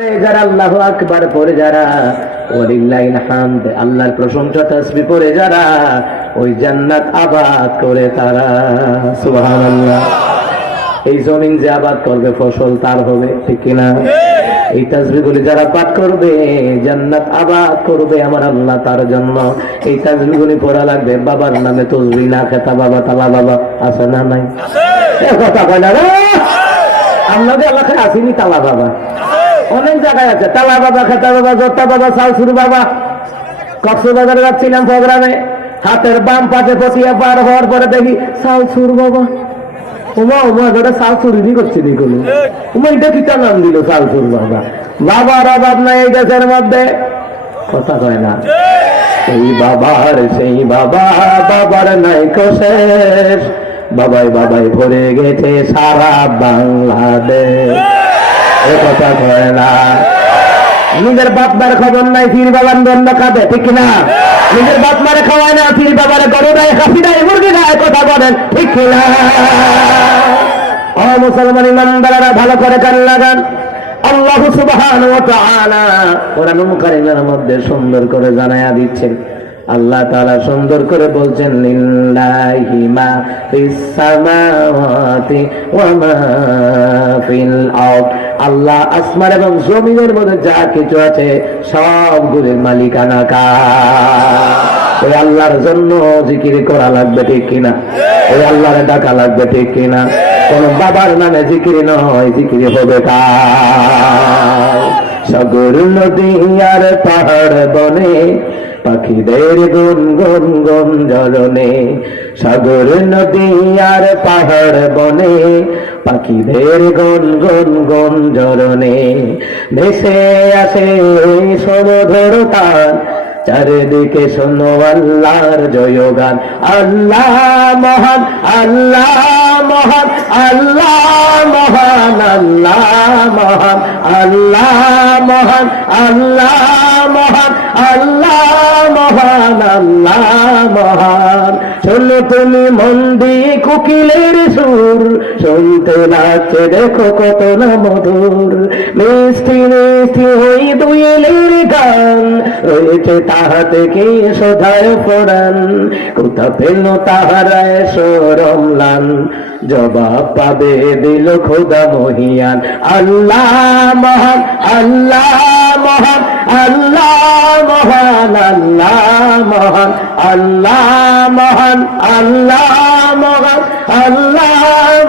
যারা আল্লাহু আকবার পড়ে যারা ওয়ালিল্লাহিল হামদ আল্লাহর প্রশংসা তাসবিহ পড়ে যারা ওই জান্নাত আবাদ করে তারা সুবহানাল্লাহ। এই জমিন যে আবাদ করবে ফসল তার হবে, ঠিক কিনা? এই তাসবিহগুলি যারা পাঠ করবে জান্নাত আবাদ করবে আমার আল্লাহ তার জন্য। এই তাসবিহগুলি পড়া লাগবে বাবার নামে তসবিহ না খেতা বাবা তালা বাবা আছে না নাই? কথা কয় না রে, আপনাদের এলাকায় আসেনি তালা বাবা? অনেক জায়গায় আছে তালা বাবা, খেতা বাবা, জোত্তা বাবা, সালসুর বাবা। কক্সবাজারে যাচ্ছিলাম প্রোগ্রামে, হাতের বাম পাশে পচিয়া পার হওয়ার পরে দেখি সালসুর বাবা। উমা উমা ধরে সালসুরি করছে দেখুন, উমা এটা কি নাম দিল সালসুর বাবা? বাবার অভাব নাই এই দেশের মধ্যে, কথা কয় না। সেই বাবা বাবার নাই শেষ, বাবাই বাবাই ভরে গেছে সারা বাংলাদেশ, এ কথা কয় না। নিজের বাপ মার খবর নাই, পীর বাবার দণ্ড কাঁদে, ঠিক কিনা? নিজের বাপ মারে খাওয়ায় না, পীর বাবার গরু দেয়, খাসি দেয়, মুরগি দেয়, কথা বলেন, ঠিক কিনা? ও মুসলমান ইমানদারেরা ভালো করে কান লাগান। আল্লাহু সুবহানাহু ওয়া তাআলা কোরআনুল কারীমের মধ্যে সুন্দর করে জানায়া দিচ্ছেন। আল্লাহ তাআলা সুন্দর করে বলছেন লিল্লাহি মা ফিস সামাওয়াতি ওয়া মা ফিল আরদ। আল্লাহ আসমান এবং জমিনের মধ্যে যা কিছু আছে সবগুলোর মালিকানা কার। ওই আল্লাহর জন্য জিকির করা লাগবে, ঠিক কিনা? ওই আল্লাহরে ডাকা লাগবে, ঠিক কিনা? কোন বাবার নামে জিকির নয়, জিকির হবে কার? সাগর নদী আর পাহাড় বনে পাখিদের গুন গুন গুন ঝরনে, সাগর নদী আর পাহাড় বনে পাখিদের গুন গুন গুন ঝরনে, ভেসে আসে সমুদ্র তার, চারিদিকে শোনো আল্লাহর জয়গান। আল্লাহ মহান, আল্লাহ মহান, আল্লাহ মহান, আল্লাহ মহান, আল্লাহ মহান, আল্লাহ মহান, আল্লাহ মহান, আল্লাহ মহান। শোনো তুমি মন দিয়ে কোকিলের সুর, শুনতে লাগছে দেখো কত না মধুর, মিষ্টি মিষ্টি ওই দোয়েলের গান, রয়েছে তাহা থেকে শোধায় পড়ান, কোথা পেল তাহারা সরম লান, জবাব পাবে দিল খোদা মহিয়ান। আল্লাহ মহান, আল্লাহ মহান, আল্লাহ মহান, আল্লাহ মহান, আল্লাহ মহান, আল্লাহ মহান, আল্লাহ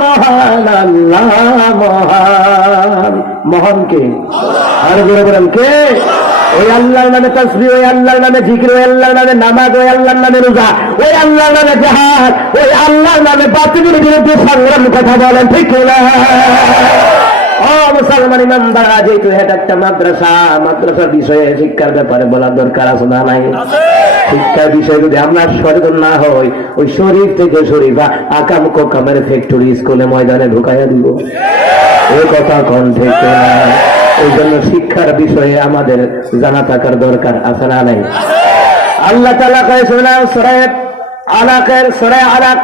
মহান, আল্লাহ মহান। মহান কে? আর বলে বলেন কে? ওই আল্লাহর নামে তাসবিহ, ওই আল্লাহর নামে জিকির, ওই আল্লাহর নামে নামাজ, ওই আল্লাহর নামে রোজা, ওই আল্লাহর নামে জিহাদ, ওই আল্লাহর নামে বাতিলের বিরুদ্ধে সংগ্রাম, কথা বলেন, ঠিক না? ও মুসলমান ইমানদাররা, যেহেতু এটা একটা মাদ্রাসা, মাদ্রাসার বিষয়ে শিক্ষার ব্যাপারে বলার দরকার আছে না নাই? শিক্ষার বিষয় যদি আমরা সচেতন না হই, ওই শরীফ থেকে শরীফা আকাম কোকামের ফ্যাক্টরি স্কুলে ময়দানে ঢুকাইয়া দিব, এই কথা কোন থেকে না? এই জন্য শিক্ষার বিষয়ে আমাদের জানা থাকার দরকার আছে না নাই? আল্লাহ তাআলা কয় সূরা আলাকের সূরা আলাক,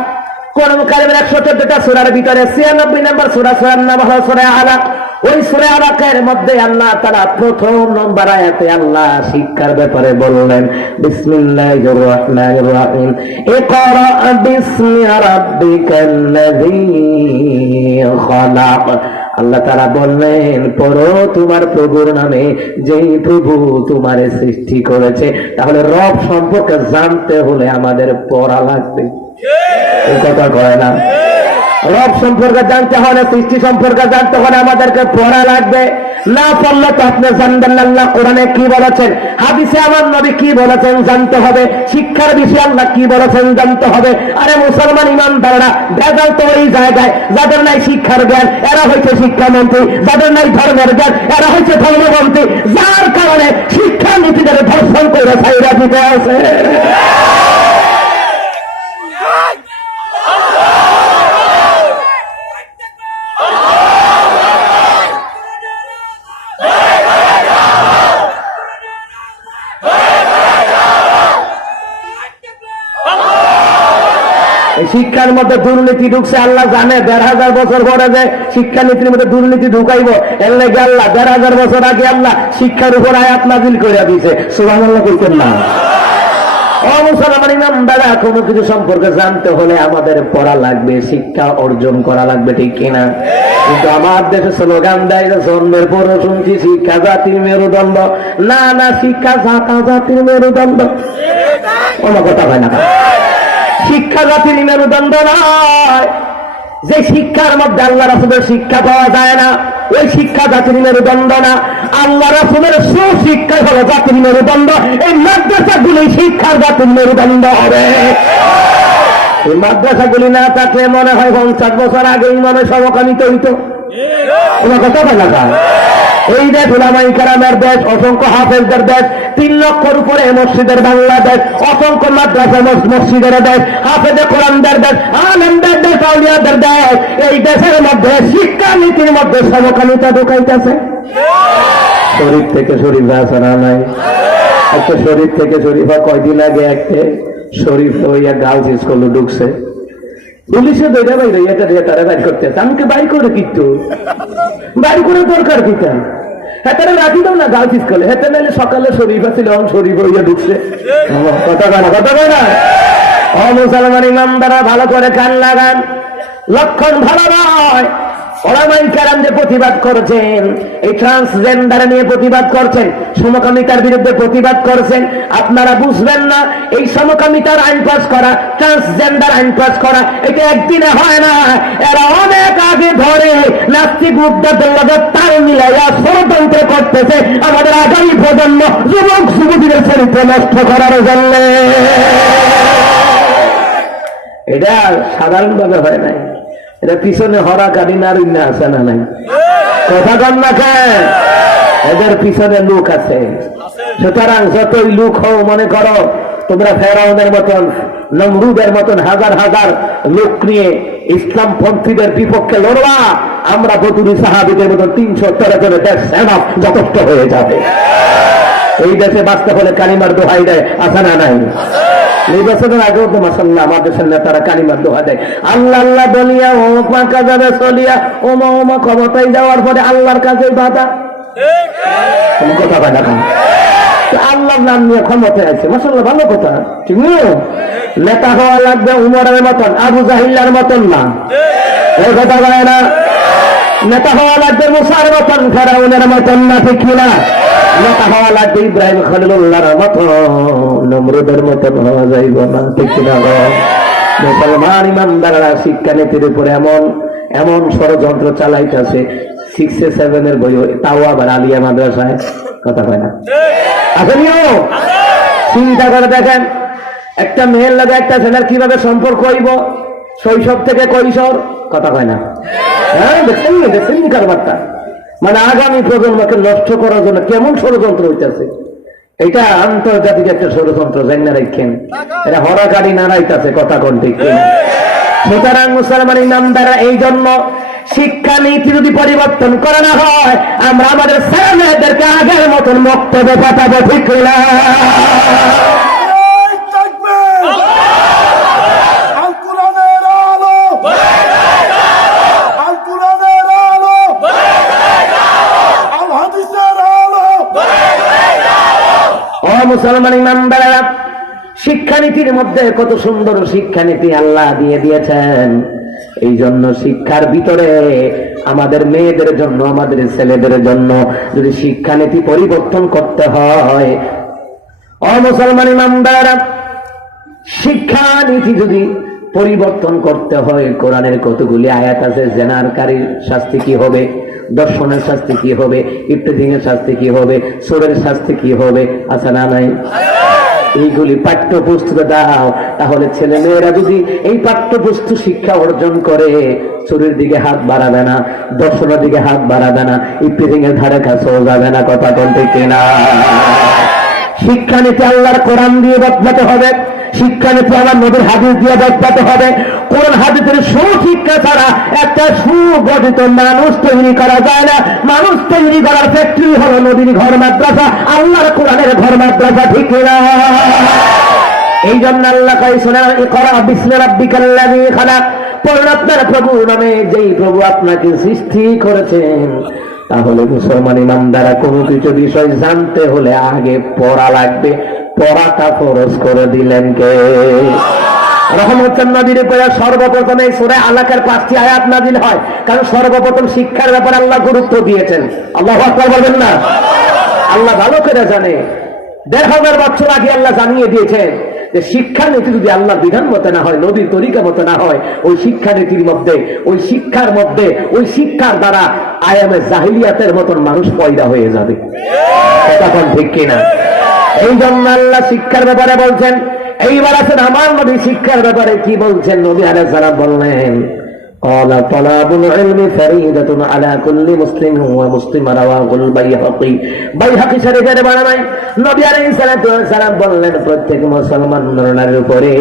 কোরআন কারীমের 114টা সূরার ভিতরে 96 নম্বর সূরার নাম হলো সূরা আলাক। ওই সূরা আলাকের মধ্যে আল্লাহ তাআলা প্রথম নম্বর আয়াতে আল্লাহ শিক্ষার ব্যাপারে বললেন বিসমিল্লাহির রহমানির রহিম, ইকরা বিসমি রাব্বিকাল্লাযী খালাক। আল্লাহ তাআলা বললেন পড়ো তোমার প্রভুর নামে, যেই প্রভু তোমারে সৃষ্টি করেছে। তাহলে রব সম্পর্কে জানতে হলে আমাদের পড়া লাগবে, এই কথা কয় না? রব সম্পর্কে জানতে হলে, সৃষ্টি সম্পর্কে জানতে হলে আমাদেরকে পড়া লাগবে। না পড়লে তো আপনি জানবেন না আল্লাহ কোরআনে কি বলেছেন, হাদিসে আমার নবী কি বলেছেন জানতে হবে, শিক্ষার বিষয়ে আল্লাহ কি বলেছেন জানতে হবে। আরে মুসলমান ইমানদাররা, ভেজাল তো ওই জায়গায়, যাদের নাই শিক্ষার জ্ঞান এরা হচ্ছে শিক্ষামন্ত্রী, যাদের নাই ধর্মের জ্ঞান এরা হচ্ছে ধর্মমন্ত্রী, যার কারণে শিক্ষানীতিদের ধর্ষণ করে ছাইরা দিতে আছে। শিক্ষার মধ্যে দুর্নীতি ঢুকছে, আল্লাহ জানে ১,৫০০ বছর পরে যে শিক্ষানীতির মধ্যে দুর্নীতি ঢুকাইব, এর লেগে আল্লাহ ১,৫০০ বছর আগে আল্লাহ শিক্ষার উপর আয়াত নাযিল করে দিয়েছে। সুবহানাল্লাহ কইতেন না? ও মুসলমান ইমানদাররা, কোনো কিছু সম্পর্কে জানতে হলে আমাদের পড়া লাগবে, শিক্ষা অর্জন করা লাগবে, ঠিক কিনা? কিন্তু আমার দেশে স্লোগান দেয়, জন্মের পরও শুনছি শিক্ষা জাতির মেরুদণ্ড। না না, শিক্ষা জাতির মেরুদণ্ড কোনো কথা হয় না। শিক্ষা জাতির মেরুদণ্ড নয়। যে শিক্ষার মধ্যে আল্লাহ রাসূলের শিক্ষা পাওয়া যায় না, ওই শিক্ষা জাতির মেরুদণ্ড না। আল্লাহ রাসূলের সুশিক্ষা হলো জাতির মেরুদণ্ড। এই মাদ্রাসাগুলি শিক্ষার জাতির মেরুদণ্ড হবে। এই মাদ্রাসাগুলি না থাকলে মনে হয় ৫০ বছর আগেই মনে সমকামিত হইতো। কোনো কথা বলা যায়? এই দেশ উলামায়ে কেরামের দেশ, অসংখ্য হাফেজদের দেশ, ৩ লক্ষর উপরে মসজিদের বাংলাদেশ, অসংখ্য মাদ্রাসা মসজিদের দেশ, হাফেজে কোরআনদের দেশ, আলেমদের দেশ, আউলিয়াদের দেশ। এই দেশের মধ্যে শিক্ষানীতির মধ্যে সমকামিতা ঢুকাইতেছে। শরীফ থেকে শরীফা আছে না নাই? একটা শরীফ থেকে শরীফা কয়দিন আগে একটা শরীফ হইয়া গার্লস স্কুলে ঢুকছে, পুলিশে দৌড়া বাইরে এটা দিয়ে তারা বাইর করতে, আমাকে বাইর করে কিন্তু বাইর করে দরকার কিতা? হেতারে রাখি দাও না গার্লস স্কুলে, হেতে নাইলে সকালে শরীফা ছিল, শরীফ হইয়া ঢুকছে। কথা কয় না, কথা কয় না? ও মুসলমান ইমানদাররা, ভালো করে কান লাগান। লক্ষণ ভালো নয়। উলামায়ে কেরাম যে প্রতিবাদ করেছেন, এই ট্রান্সজেন্ডার নিয়ে প্রতিবাদ করছেন, সমকামিতার বিরুদ্ধে প্রতিবাদ করছেন, আপনারা বুঝবেন না এই সমকামিতার আইন পাস করা, ট্রান্সজেন্ডার আইন পাস করা এটা একদিনে হয় না। এরা অনেক আগে ধরে নাস্তিক মুদ্রাদের লগে তাল মিলাইয়া ষড়যন্ত্র করতেছে আমাদের আগামী প্রজন্ম, যুবক যুবতীদের চরিত্র নষ্ট করার জন্য। এটা সাধারণভাবে হয় নাই, এটা পিছনে হরা কারি নারুন্যা আছে না নাই? কথা কন না কেন? এদের পিছনে লোক আছে। সুতরাং যতই লোক হও, মনে করো তোমরা ফেরাউনের মতন, নমরুদের মতন হাজার হাজার লোক নিয়ে ইসলাম পন্থীদের বিপক্ষে লড়বা, আমরা বদুরি সাহাবীদের মতন ৩১৩ জনের দেশ সেনাফ যথেষ্ট হয়ে যাবে। এই দেশে বাঁচতে হলে কালিমার দোহাই দেয়, আছে না নাই? নির্বাচনের আগেও তো মাসাল্লাহ আমাদের সামনে তারা কালিমার দোহা দেয়, আল্লাহ আল্লাহ বলিয়া ও পাকা যাবে চলিয়া, ওমা ওমা ক্ষমতায় যাওয়ার পরে আল্লাহর কাছে বাধা। কোন কথা বাধা না, আল্লাহর নাম নিয়ে ক্ষমতায় আছে, মাসাল্লাহ ভালো কথা, ঠিক না? নেতা হওয়া লাগবে উমরের মতন, আবু জাহিল্লার মতন না, এই কথা বলে না। নেতা হওয়া লাগবে মুসার মতন, ফেরাউনের মতন না, ঠিক না? নেতা হওয়া লাগবে ইব্রাহিম খলিলুল্লাহর মতন, নমরুদের মতন হওয়া যাইব না, ঠিক না? মুসলমান ইমানদাররা শিক্ষানীতির উপরে এমন এমন ষড়যন্ত্র চালাইতেছে, 6-7 বই, তাও আবার আলিয়া মাদ্রাসায়, কথা হয় না? আসেনিও চিন্তা করে দেখেন, একটা মেয়ের লাগে একটা ছেলের কিভাবে সম্পর্ক হইব, শৈশব থেকে কৈশোর, কথা হয় না? হ্যাঁ, দেখছেন কারবারটা, মানে আগামী প্রজন্মকে নষ্ট করার জন্য কেমন ষড়যন্ত্র হইতেছে। এটা আন্তর্জাতিক একটা ষড়যন্ত্র, জানি না রেখেন, এটা হরাকারী নাড়াইতেছে, কথা কোন ঠিক। সুতরাং মুসলমান ইমানদাররা, এই জন্য শিক্ষানীতি যদি পরিবর্তন করা না হয়, আমরা আমাদের ছেলেমেয়েদেরকে আগের মতন বক্তব্য পাঠাবো, ঠিক না? মুসলমান ইমানদাররা, শিক্ষানীতির মধ্যে কত সুন্দর শিক্ষানীতি আল্লাহ দিয়ে দিয়েছেন। এই জন্য শিক্ষার ভিতরে আমাদের মেয়েদের জন্য, আমাদের ছেলেদের জন্য যদি শিক্ষানীতি পরিবর্তন করতে হয়, ও মুসলমান ইমানদাররা, শিক্ষানীতি যদি পরিবর্তন করতে হয়, কোরআনের কতগুলি আয়াত আছে, জেনারকারীর শাস্তি কি হবে, দর্শনের শাস্তি কি হবে, ইফতেজিংয়ের শাস্তি কি হবে, চোরের শাস্তি কি হবে, আছে না নাই? এইগুলি পাঠ্যপুস্তকে দাও, তাহলে ছেলে মেয়েরা যদি এই পাঠ্যপুস্তক শিক্ষা অর্জন করে, চোরের দিকে হাত বাড়াবে না, দর্শনের দিকে হাত বাড়াবে না, ইফতেজিংয়ের ধারে কাছেও যাবে না, কথা বলতে কিনা? শিক্ষানীতি আল্লাহর কোরআন দিয়ে বদলাতে হবে, শিক্ষানীতি আমার নবীর হাদিস দিয়ে বদলাতে হবে। কোরআন হাদিসের সুশিক্ষা ছাড়া একটা সুগঠিত মানুষ তৈরি করা যায় না। মানুষ তৈরি করার ফ্যাক্টরি হলো নবীর ঘর মাদ্রাসা, আল্লাহর কোরআনের ঘর মাদ্রাসা, ঠিক না? এই জন্য আল্লাহ কয় শোনা, ইকরা বিসমি রাব্বিকাল্লাযী খালাক, পড়ুন আপনার প্রভুর নামে, যেই প্রভু আপনাকে সৃষ্টি করেছেন। তাহলে মুসলমান ইমানদারা কোনো কিছু বিষয় জানতে হলে আগে পড়া লাগবে। পড়াটা ফরজ করে দিলেন কে? রহমতুল নবীর উপরে সর্বপ্রথম এই সূরা আলাকের 5টি আয়াত নাযিল হয়, কারণ সর্বপ্রথম শিক্ষার ব্যাপারে আল্লাহ গুরুত্ব দিয়েছেন। আল্লাহু আকবার বলবেন না? আল্লাহ ভালো করে জানে, 1500 বছর আগে আল্লাহ জানিয়ে দিয়েছেন যে শিক্ষানীতি যদি আল্লাহর বিধান মতো না হয়, নবীর তরিকা মতো না হয়, ওই শিক্ষানীতির মধ্যে, ওই শিক্ষার মধ্যে, ওই শিক্ষার দ্বারা আয়ামে জাহিলিয়াতের মতন মানুষ পয়দা হয়ে যাবে। তখন ঠিক কিনা? এই জন্য আল্লাহ শিক্ষার ব্যাপারে বলছেন। এইবার আছেন আমার নবী শিক্ষার ব্যাপারে কি বলছেন। নবী আলাইহিস সালাম বললেন, قال طلب العلم فريضة على كل مسلم ومسلم رواه البيهقي। বাইহাকি শরীফের বর্ণনায় নবী আলাইহিস সালাম বললেন, প্রত্যেক মুসলমানের উপরে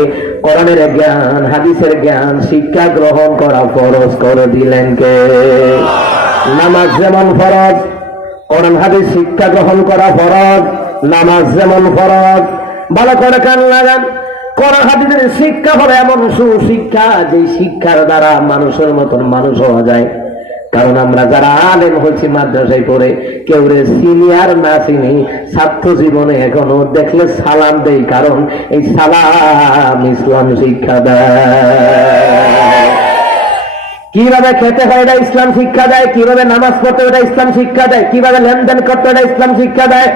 কোরআনের জ্ঞান, হাদিসের জ্ঞান, শিক্ষা গ্রহণ করা ফরজ করে দিলেন কে? নামাজ যেমন ফরজ, কোরআন হাদিস শিক্ষা গ্রহণ করা ফরজ। নামাজ যেমন ফরজ, ভালো করে কান লাগান, কোরআন হাদিসের শিক্ষা হলো এমন সুশিক্ষা, যে শিক্ষার দ্বারা মানুষের মতন মানুষ হওয়া যায়। কারণ আমরা যারা আলেম হচ্ছি মাদ্রাসায় পড়ে, কেউ রে সিনিয়র না চিনি, ছাত্র জীবনে এখনো দেখলে সালাম দেই, কারণ এই সালাম ইসলাম শিক্ষা দেয়। কিভাবে খেতে হয় এটা ইসলাম শিক্ষা দেয়, কিভাবে নামাজ পড়তে এটা ইসলাম শিক্ষা দেয়, কিভাবে লেনদেন করতে এটা ইসলাম শিক্ষা দেয়,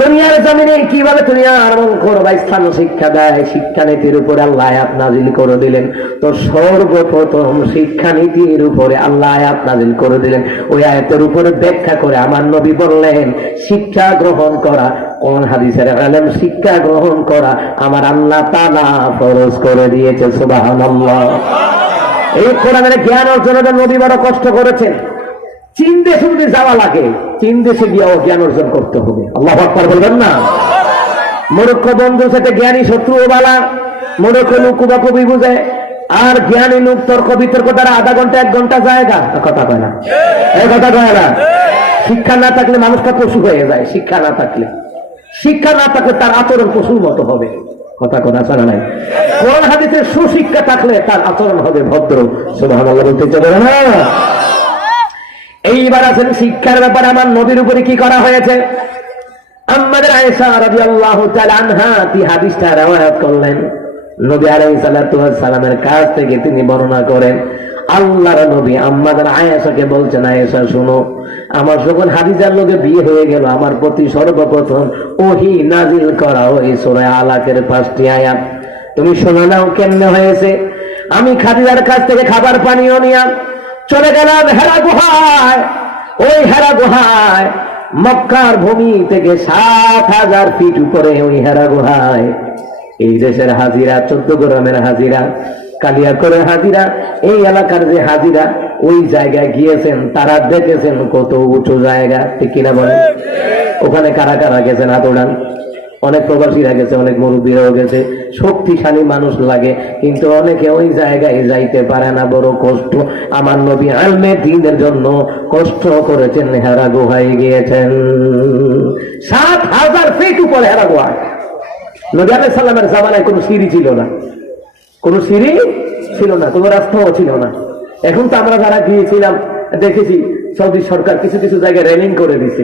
দুনিয়ার জমিনে কিভাবে তুমি আমল করবা ইসলাম শিক্ষা দেয়। শিক্ষানীতির উপরে আল্লাহ আয়াত নাযিল করে দিলেন। তো সর্বপ্রথম শিক্ষানীতির উপরে আল্লাহ আয়াত নাযিল করে দিলেন। ওই আয়াতের উপরে ব্যাখ্যা করে আমার নবী বললেন, শিক্ষা গ্রহণ করা, কোরআন হাদিসের ইলম শিক্ষা গ্রহণ করা আমার আল্লাহ তাআলা ফরজ করে দিয়েছে। সুবহানাল্লাহ। এই কোরআনের জ্ঞান অর্জনের জন্য নবী বড় কষ্ট করেছেন। চীন দেশে যদি যাওয়া লাগে, চীন দেশে গিয়েও জ্ঞান অর্জন করতে হবে। আল্লাহু আকবার বলবেন না? মূর্খ বন্ধুর সাথে জ্ঞানী শত্রু বালা। মূর্খ লোক কুবাকুবি বুঝে, আর জ্ঞানী লোক তর্ক বিতর্ক দ্বারা আধা ঘন্টা 1 ঘন্টা জায়গা কথা কয় না, এই কথা কয় না। শিক্ষা না থাকলে মানুষটা পশু হয়ে যায়। শিক্ষা না থাকলে, শিক্ষা না থাকলে তার আচরণ পশুর মতো হবে। কথা কথা শোনা নাই? কোরআন হাদিসের সুশিক্ষা থাকলে তার আচরণ হবে ভদ্র। সুবহানাল্লাহ বলতে চলে না? এইবার আছেন শিক্ষার ব্যাপারে আমার নবীর উপরে কি করা হয়েছে। আমাদের আয়েশা রাদিয়াল্লাহু তাআলা আনহা এই হাদিসটা রওয়ায়াত করলেন। নবী আলাইহিস সালাতু ওয়াস সালামের কাছ থেকে তিনি বর্ণনা করেন, আল্লাহর নবী আমাদের আয়েশাকে বলছেন, আয়েশা শুনো, আমার যখন হাদিজার লোকে বিয়ে হয়ে গেল, আমার প্রতি সর্বপ্রথম ওহী নাযিল করা ওই সূরা আলাকের 5টি আয়াত। তুমি শোনা নাও কেমনে হয়েছে। আমি খাদিজার কাছ থেকে খাবার পানিও নিয়ে চলে গেলাম হেরা গুহায়। ওই হেরা গুহায় মক্কার ভূমি থেকে 7000 ফিট উপরে ওই হেরা গুহায় এই দেশের হাজিরা, 14 গ্রামের হাজিরা, কালিয়াকরের হাজিরা, এই এলাকার যে হাজিরা, ওই জায়গায় গিয়েছেন, তারা দেখেছেন কত উঁচু জায়গা। ঠিক কিনা বলেন? ওখানে কারা কারা গেছেন হাত ওড়ান। অনেক প্রবাসীরা গেছে, অনেক মুরব্বীরাও গেছে। শক্তিশালী মানুষ লাগে, কিন্তু অনেকে ওই জায়গায় যাইতে পারে না, বড় কষ্ট। আমার নবী আলমে দ্বীনের জন্য কষ্ট করেছেন, হেরা গুহায় গিয়েছেন। 7000 ফিট উপরে হেরা গুহায়। নবী আলাইহিস সালামের জামানায় কোনো সিঁড়ি ছিল না, কোনো সিঁড়ি ছিল না, কোনো রাস্তাও ছিল না। এখন তো আমরা যারা গিয়েছিলাম দেখেছি সৌদি সরকার কিছু কিছু জায়গায় রেলিং করে দিছে,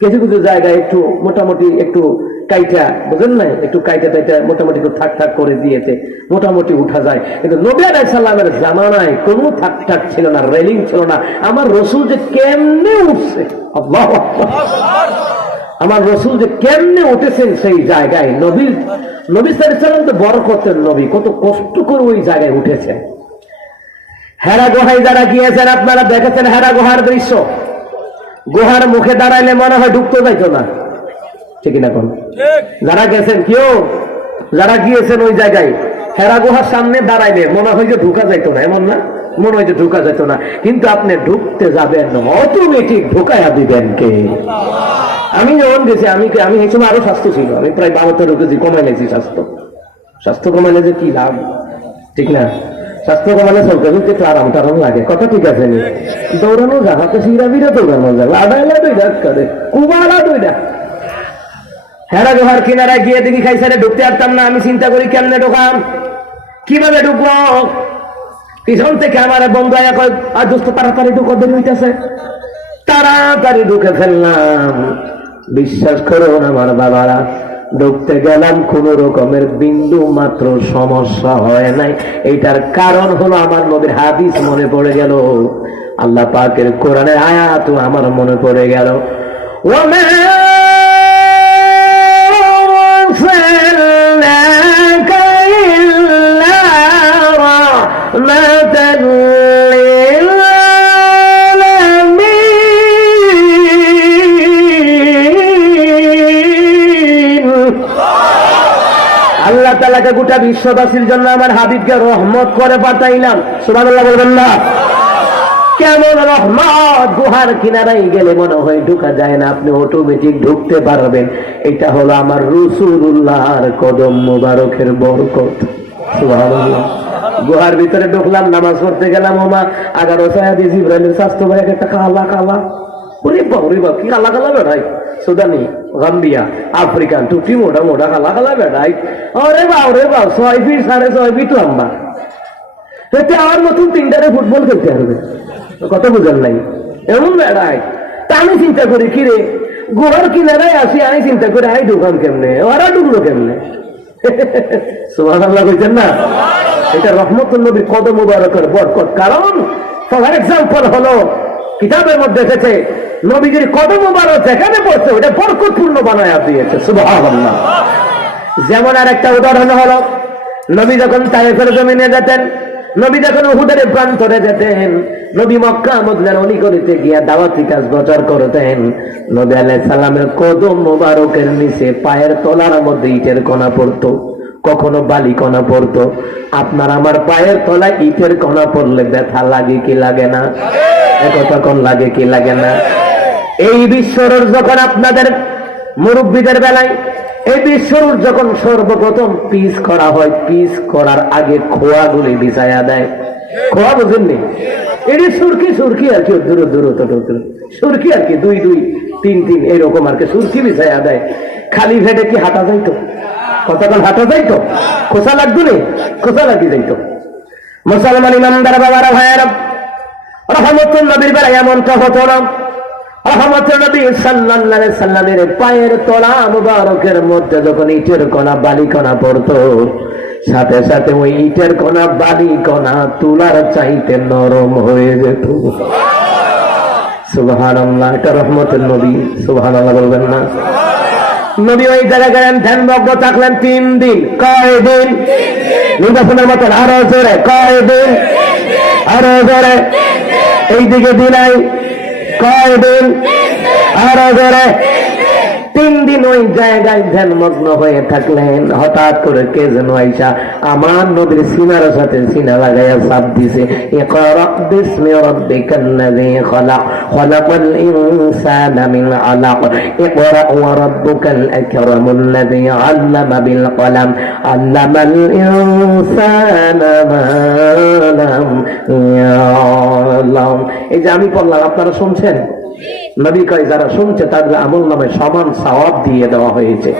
কিছু কিছু জায়গায় একটু মোটামুটি একটু কাইটা, বুঝেন না, একটু কাইটা টাইটা মোটামুটি একটু থাক থাক করে দিয়েছে, মোটামুটি উঠা যায়। কিন্তু নবী আলাইহিস সালামের জামানায় কোনো থাক থাক ছিল না, রেলিং ছিল না। আমার রাসূল যে কেমনে উঠছে, আল্লাহু আকবার, আমার রাসূল যে কেমনে উঠেছেন সেই জায়গায়। নবী সাল্লাল্লাহু আলাইহি ওয়াসাল্লাম তো বরকতের নবী, কত কষ্ট করে ওই জায়গায় উঠেছেন। হেরা গুহায় যারা গিয়েছেন আপনারা দেখেছেন হেরা গুহার দৃশ্য। গুহার মুখে দাঁড়াইলে মনে হয় ঢুকতে যাইতো না, ঠিক না? কোন যারা গেছেন, কেউ যারা গিয়েছেন ওই জায়গায়, হেরা গুহার সামনে দাঁড়াইলে মনে হয় যে ঢুকা যাইতো না, এমন না? মনে হয় যে ঢুকা যেত না, কিন্তু আপনি ঢুকতে যাবেন, অটোমেটিক ঢুকাইয়া দিবেন কে? আমি যখন গেছি, আমি এই সময় আরো স্বাস্থ্য ছিল, আমি প্রায় 72 কেজি কমাই লেছি। স্বাস্থ্য কমাইলে যে কি লাভ, ঠিক না? স্বাস্থ্য কমালে চলতে চলতে একটু আরাম টারাম লাগে, কথা ঠিক আছে। দৌড়ানো যা, হাতে শিরা বিরা দৌড়ানো যাবে, আড়াইলা 2 ডাক করে, কুবালা 2 ডাক। হেরা গুহার কিনারায় গিয়ে দেখি খাইসারে ঢুকতে পারতাম না। আমি চিন্তা করি কেমনে ঢোকাম, কিভাবে ঢুকবো। পিছন থেকে আমার বন্ধু আর দোস্ত তাড়াতাড়ি ঢুকো, দেরি হইতেছে। তাড়াতাড়ি ঢুকে ফেললাম। বিশ্বাস করুন আমার বাবারা, ঢুকতে গেলাম, কোন রকমের বিন্দু মাত্র সমস্যা হয় নাই। এটার কারণ হলো আমার নবীর হাদিস মনে পড়ে গেল, আল্লাহ পাকের কোরআনের আয়াত আমার মনে পড়ে গেল। আল্লাহ তাআলাকে গোটা বিশ্ববাসীর জন্য আমার হাবিবকে রহমত করে পাঠাইলাম। সুবহানাল্লাহ বলবেন না? কেমন রহমত! গুহার কিনারায় গেলে মনে হয় ঢোকা যায় না, আপনি অটোমেটিক ঢুকতে পারবেন। এটা হলো আমার রাসূলুল্লাহর কদম মোবারকের বরকত। সুবহানাল্লাহ। গুহার ভিতরে ঢুকলাম, নামাজ পড়তে গেলাম। ওমা 11 সাহাবী জিবরাইলের স্বাস্থ্য ভাই একটা কালা কালা, ওরে বাবা কি কালা কালা বেড়াই, সুদানি, গাম্বিয়া, আফ্রিকান, টুপি মোটা মোটা কালা কালা বেড়াই। ওরে বাবা 6 ফিট 6.5 ফিট লম্বা। এতে আমার নতুন 3টারে ফুটবল খেলতে পারবে, কথা বুঝার নাই, এমন বেড়াই। তা আমি চিন্তা করি কি রে, গুহার কিনারায় আসি, আমি চিন্তা করি আই ঢুকাম কেমনে, ওরা ঢুকলো কেমনে। সুবহানাল্লাহ বলছেন না? এটা রহমতুল নবীর কদম মুবারকের বরকত। কারণ ফর এক্সাম্পল হলো কিতাবের মধ্যে এসেছে নবীজির কদম মুবারক যেখানে পড়ছে ওটা বরকতপূর্ণ বানায়া দিয়েছে। সুবহানাল্লাহ। যেমন আর একটা উদাহরণ হলো, নবী যখন তায়েফের জমিনে যেতেন, নবী যখন উহুদের প্রান্তরে যেতেন, নবী মক্কা মদিনার অলিগলিতে গিয়া দাওয়াতি কাজ প্রচার করতেন, নবী আলাইহিস সালামের কদম মুবারকের নিচে পায়ের তলার মধ্যে ইটের কণা পড়তো, কখনো বালি কণা পড়তো। আপনার আমার পায়ের তলায় ইটের কণা পড়লে ব্যথা লাগে কি লাগে না? কতক্ষণ লাগে কি লাগে না? এই বিশ্বরোর যখন আপনাদের মুরব্বীদের বেলায় এই বিশ্বরোর যখন সর্বপ্রথম পিস করা হয়, পিস করার আগে খোয়াগুলি বিছায়া দেয়। খোয়া বুঝেননি? এটি সুরকি সুরকি আর কি, দূর দূর সুরকি আর কি, 2 2 3 3 এইরকম আর কি সুরকি বিছায়া দেয়। খালি ভেটে কি হাঁটা যাইতো? কতক্ষণ হাঁটা যাইতো? খোসা লাগতো নি? খোসা লাগি যাইতো। মুসলমান ইমানদার বাবারা ভাইয়ারা, রহমতুল নবীর বেলায় এমনটা হতো না। রহমতুল নবী সাল্লাল্লাহু আলাইহি সাল্লামের পায়ের তলা মুবারকের মধ্যে যখন ইটের কণা বালি কণা পড়তো, সাথে সাথে ওই ইটের কণা বালি কণা তুলার চাইতে নরম হয়ে যেত। সুবহানাল্লাহ। এটা রহমতুল নবী। সুবহানাল্লাহ বলবেন না? নবী ওই জায়গায় গেলেন, ধ্যানমগ্ন থাকলেন 3 দিন। কয় দিন? নির্বাচনের মতন আরো জোরে, কয় দিন? আরো জোরে। এইদিকে দিলাই, কয় দিন? আরো জোরে। 3 দিন ওই জায়গায় ধ্যানমগ্ন হয়ে থাকলেন। হঠাৎ করে কে যেন আইসা আমার নবীর সিনার সাথে সিনা লাগাইয়া চাপ দিছে। ইকরা বিসমি রাব্বিকাল্লাযী খলাক, খলাকাল ইনসানা মিন আলাক, ইকরা ওয়া রাব্বুকাল আকরামুল্লাযী আল্লামা বিল কলাম, আল্লামাল ইনসানা মা লাম ইয়ালাম। এই যে আমি বললাম, আপনারা শুনছেন? নবী কয় যারা শুনছে তাদের আমল নামে সমান সওয়াব দিয়ে দেওয়া হয়েছে।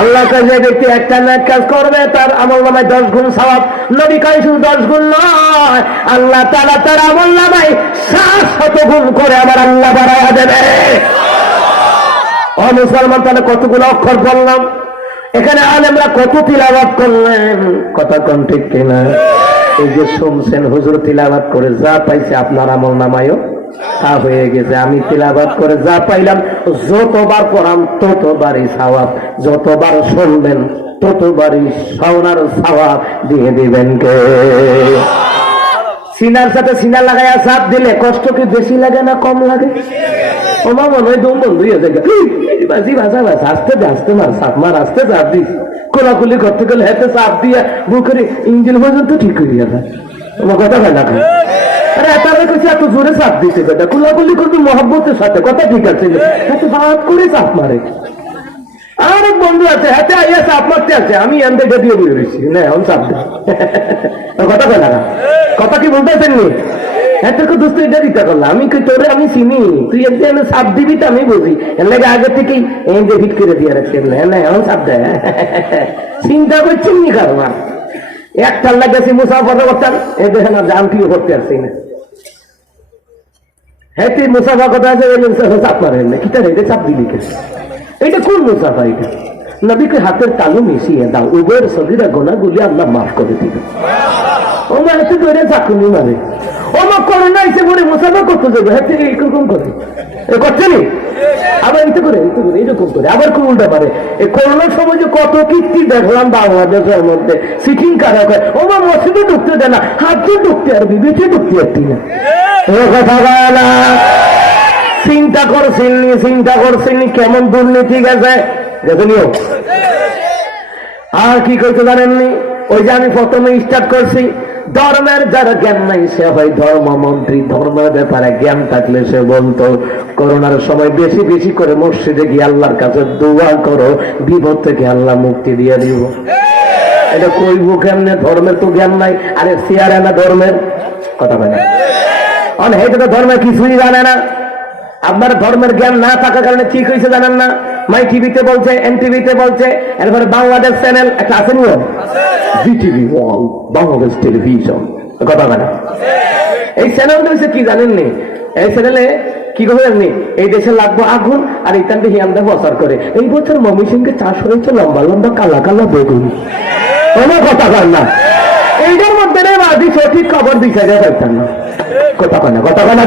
আল্লাহ কাছে যে ব্যক্তি একটা নেক কাজ করবে তার আমল নামায় 10 গুণ সওয়াব। নবী কয় শুধু 10 গুণ নয়, আল্লাহ তাআলা তার আমল নামায় 700 গুণ করে আমার আল্লাহ বাড়ায়া দেবে। ও মুসলমান, তাহলে কতগুলো অক্ষর বললাম, এখানে আলেমরা কত তিলাওয়াত করলেন, কথা কোন ঠিক কিনা? এই যে শুনছেন হুজুর তিলাওয়াত করে যা পাইছে আপনার আমল নামায়ও তা হয়ে গেছে। আমি তিলাওয়াত করে যা পাইলাম, যতবার পড়াম ততবারই সওয়াব, যতবার শুনবেন ততবারই শোনার সওয়াব দিয়ে দিবেন কে? সিনার সাথে সিনা লাগাইয়া চাপ দিলে কষ্ট কি বেশি লাগে না কম লাগে? ওমা মনে হয় দম বন্ধ হয়ে যায়, বাজি ভাষা ভাষা আস্তে আস্তে মার চাপ মার, আস্তে চাপ দিস, কোলাকুলি করতে গেলে হাতে চাপ দিয়া বুকের ইঞ্জিন পর্যন্ত ঠিক করিয়া যায়। তোমার কথা হয় না? আরে তাহলে কিছু এত জোরে চাপ দিতে বেটা, কোলাকুলি করবি মহব্বতের সাথে, কথা ঠিক আছে, এত বাদ করে চাপ মারে। আর এক বন্ধু আছে হাতে আইয়া চাপ মারতে আছে, আমি এনতে দিয়ে বলে দিচ্ছি না এখন চাপ দে কথা কয় না, কথা কি বলতেছেন নি? হ্যাঁ তোকে দোস্ত এটা দিতে করলাম, আমি তোরে আমি চিনি, তুই একদিন চাপ দিবি তো আমি বুঝি, এর লাগে আগে থেকেই হিট করে দিয়ে রাখছি না এখন চাপ দেয়। চিন্তা করছেন নি কারণ একটার লাগেছি মুসাফা করতাম, এই দেখেন আর জাম কিও করতে আসছি না। হ্যাঁ তুই মুসাফা কথা আছে চাপ মারেন না, কিটা রেটে চাপ দিবি কে? এটা কোন মুসাফা? এটা নবীকে হাতের তালু মিশিয়ে দাও, উভয়ের সগীরা গোনাগুলি আল্লাহ মাফ করে দিবে। ও মা এত করে চাকুনি মারে, ও মা করোনা এসে পরে মুসাফা করতে যাবে, হ্যাঁ থেকে এরকম করে করছে নি, আবার এতে করে এরকম করে আবার কোন উল্টা পারে। এই করোনার সময় যে কত কীর্তি দেখলাম বাংলাদেশের মধ্যে, সিটিং কারা করে, ও মা মসজিদে ঢুকতে দেয় না, হাত দিয়ে ঢুকতে আর বিবেচে ঢুকতে পারতি না। কথা বলে না, চিন্তা করছেননি কেমন দুর্নীতি গেছে গেছেনিও। আর কি করতে জানেননি? ওই যে আমি প্রথমে স্টার্ট করছি, ধর্মের যারা জ্ঞান নাই সে হয় ধর্মমন্ত্রী, ধর্মের ব্যাপারে জ্ঞান থাকলে সে বলতো করোনার সময় বেশি বেশি করে মসজিদে গিয়ে আল্লাহর কাছে দোয়া করো, বিপদ থেকে আল্লাহ মুক্তি দিয়ে দিব। এটা কইব কেমনে? ধর্মের তো জ্ঞান নাই। আরে চেয়ারে না ধর্মের কথা বলে অনেক, এটা ধর্মের কিছুই জানে না। আপনার ধর্মের জ্ঞান না থাকার কারণে ঠিক হয়েছে জানেন না। মাই টিভিতে বলছে, এনটিভিতে বলছে, এরপরে বাংলাদেশ চ্যানেল একটা আছে নি, বিটিভি ওয়ার্ল্ড, বাংলাদেশ টেলিভিশন, কথা বলে এই চ্যানেলটা হচ্ছে কি জানেননি? এই চ্যানেলে কি করে জানেননি? এই দেশে লাগবো আগুন আর এই টানটা হিয়ামটা প্রচার করে। এই বছর ময়মনসিংহে চাষ হয়েছে লম্বা লম্বা কালা কালা বেগুন, কোনো কথা বল না। এইটার মধ্যে আদি সঠিক খবর দিচ্ছে পারতাম না, কথা কয় না, কথা কয় না।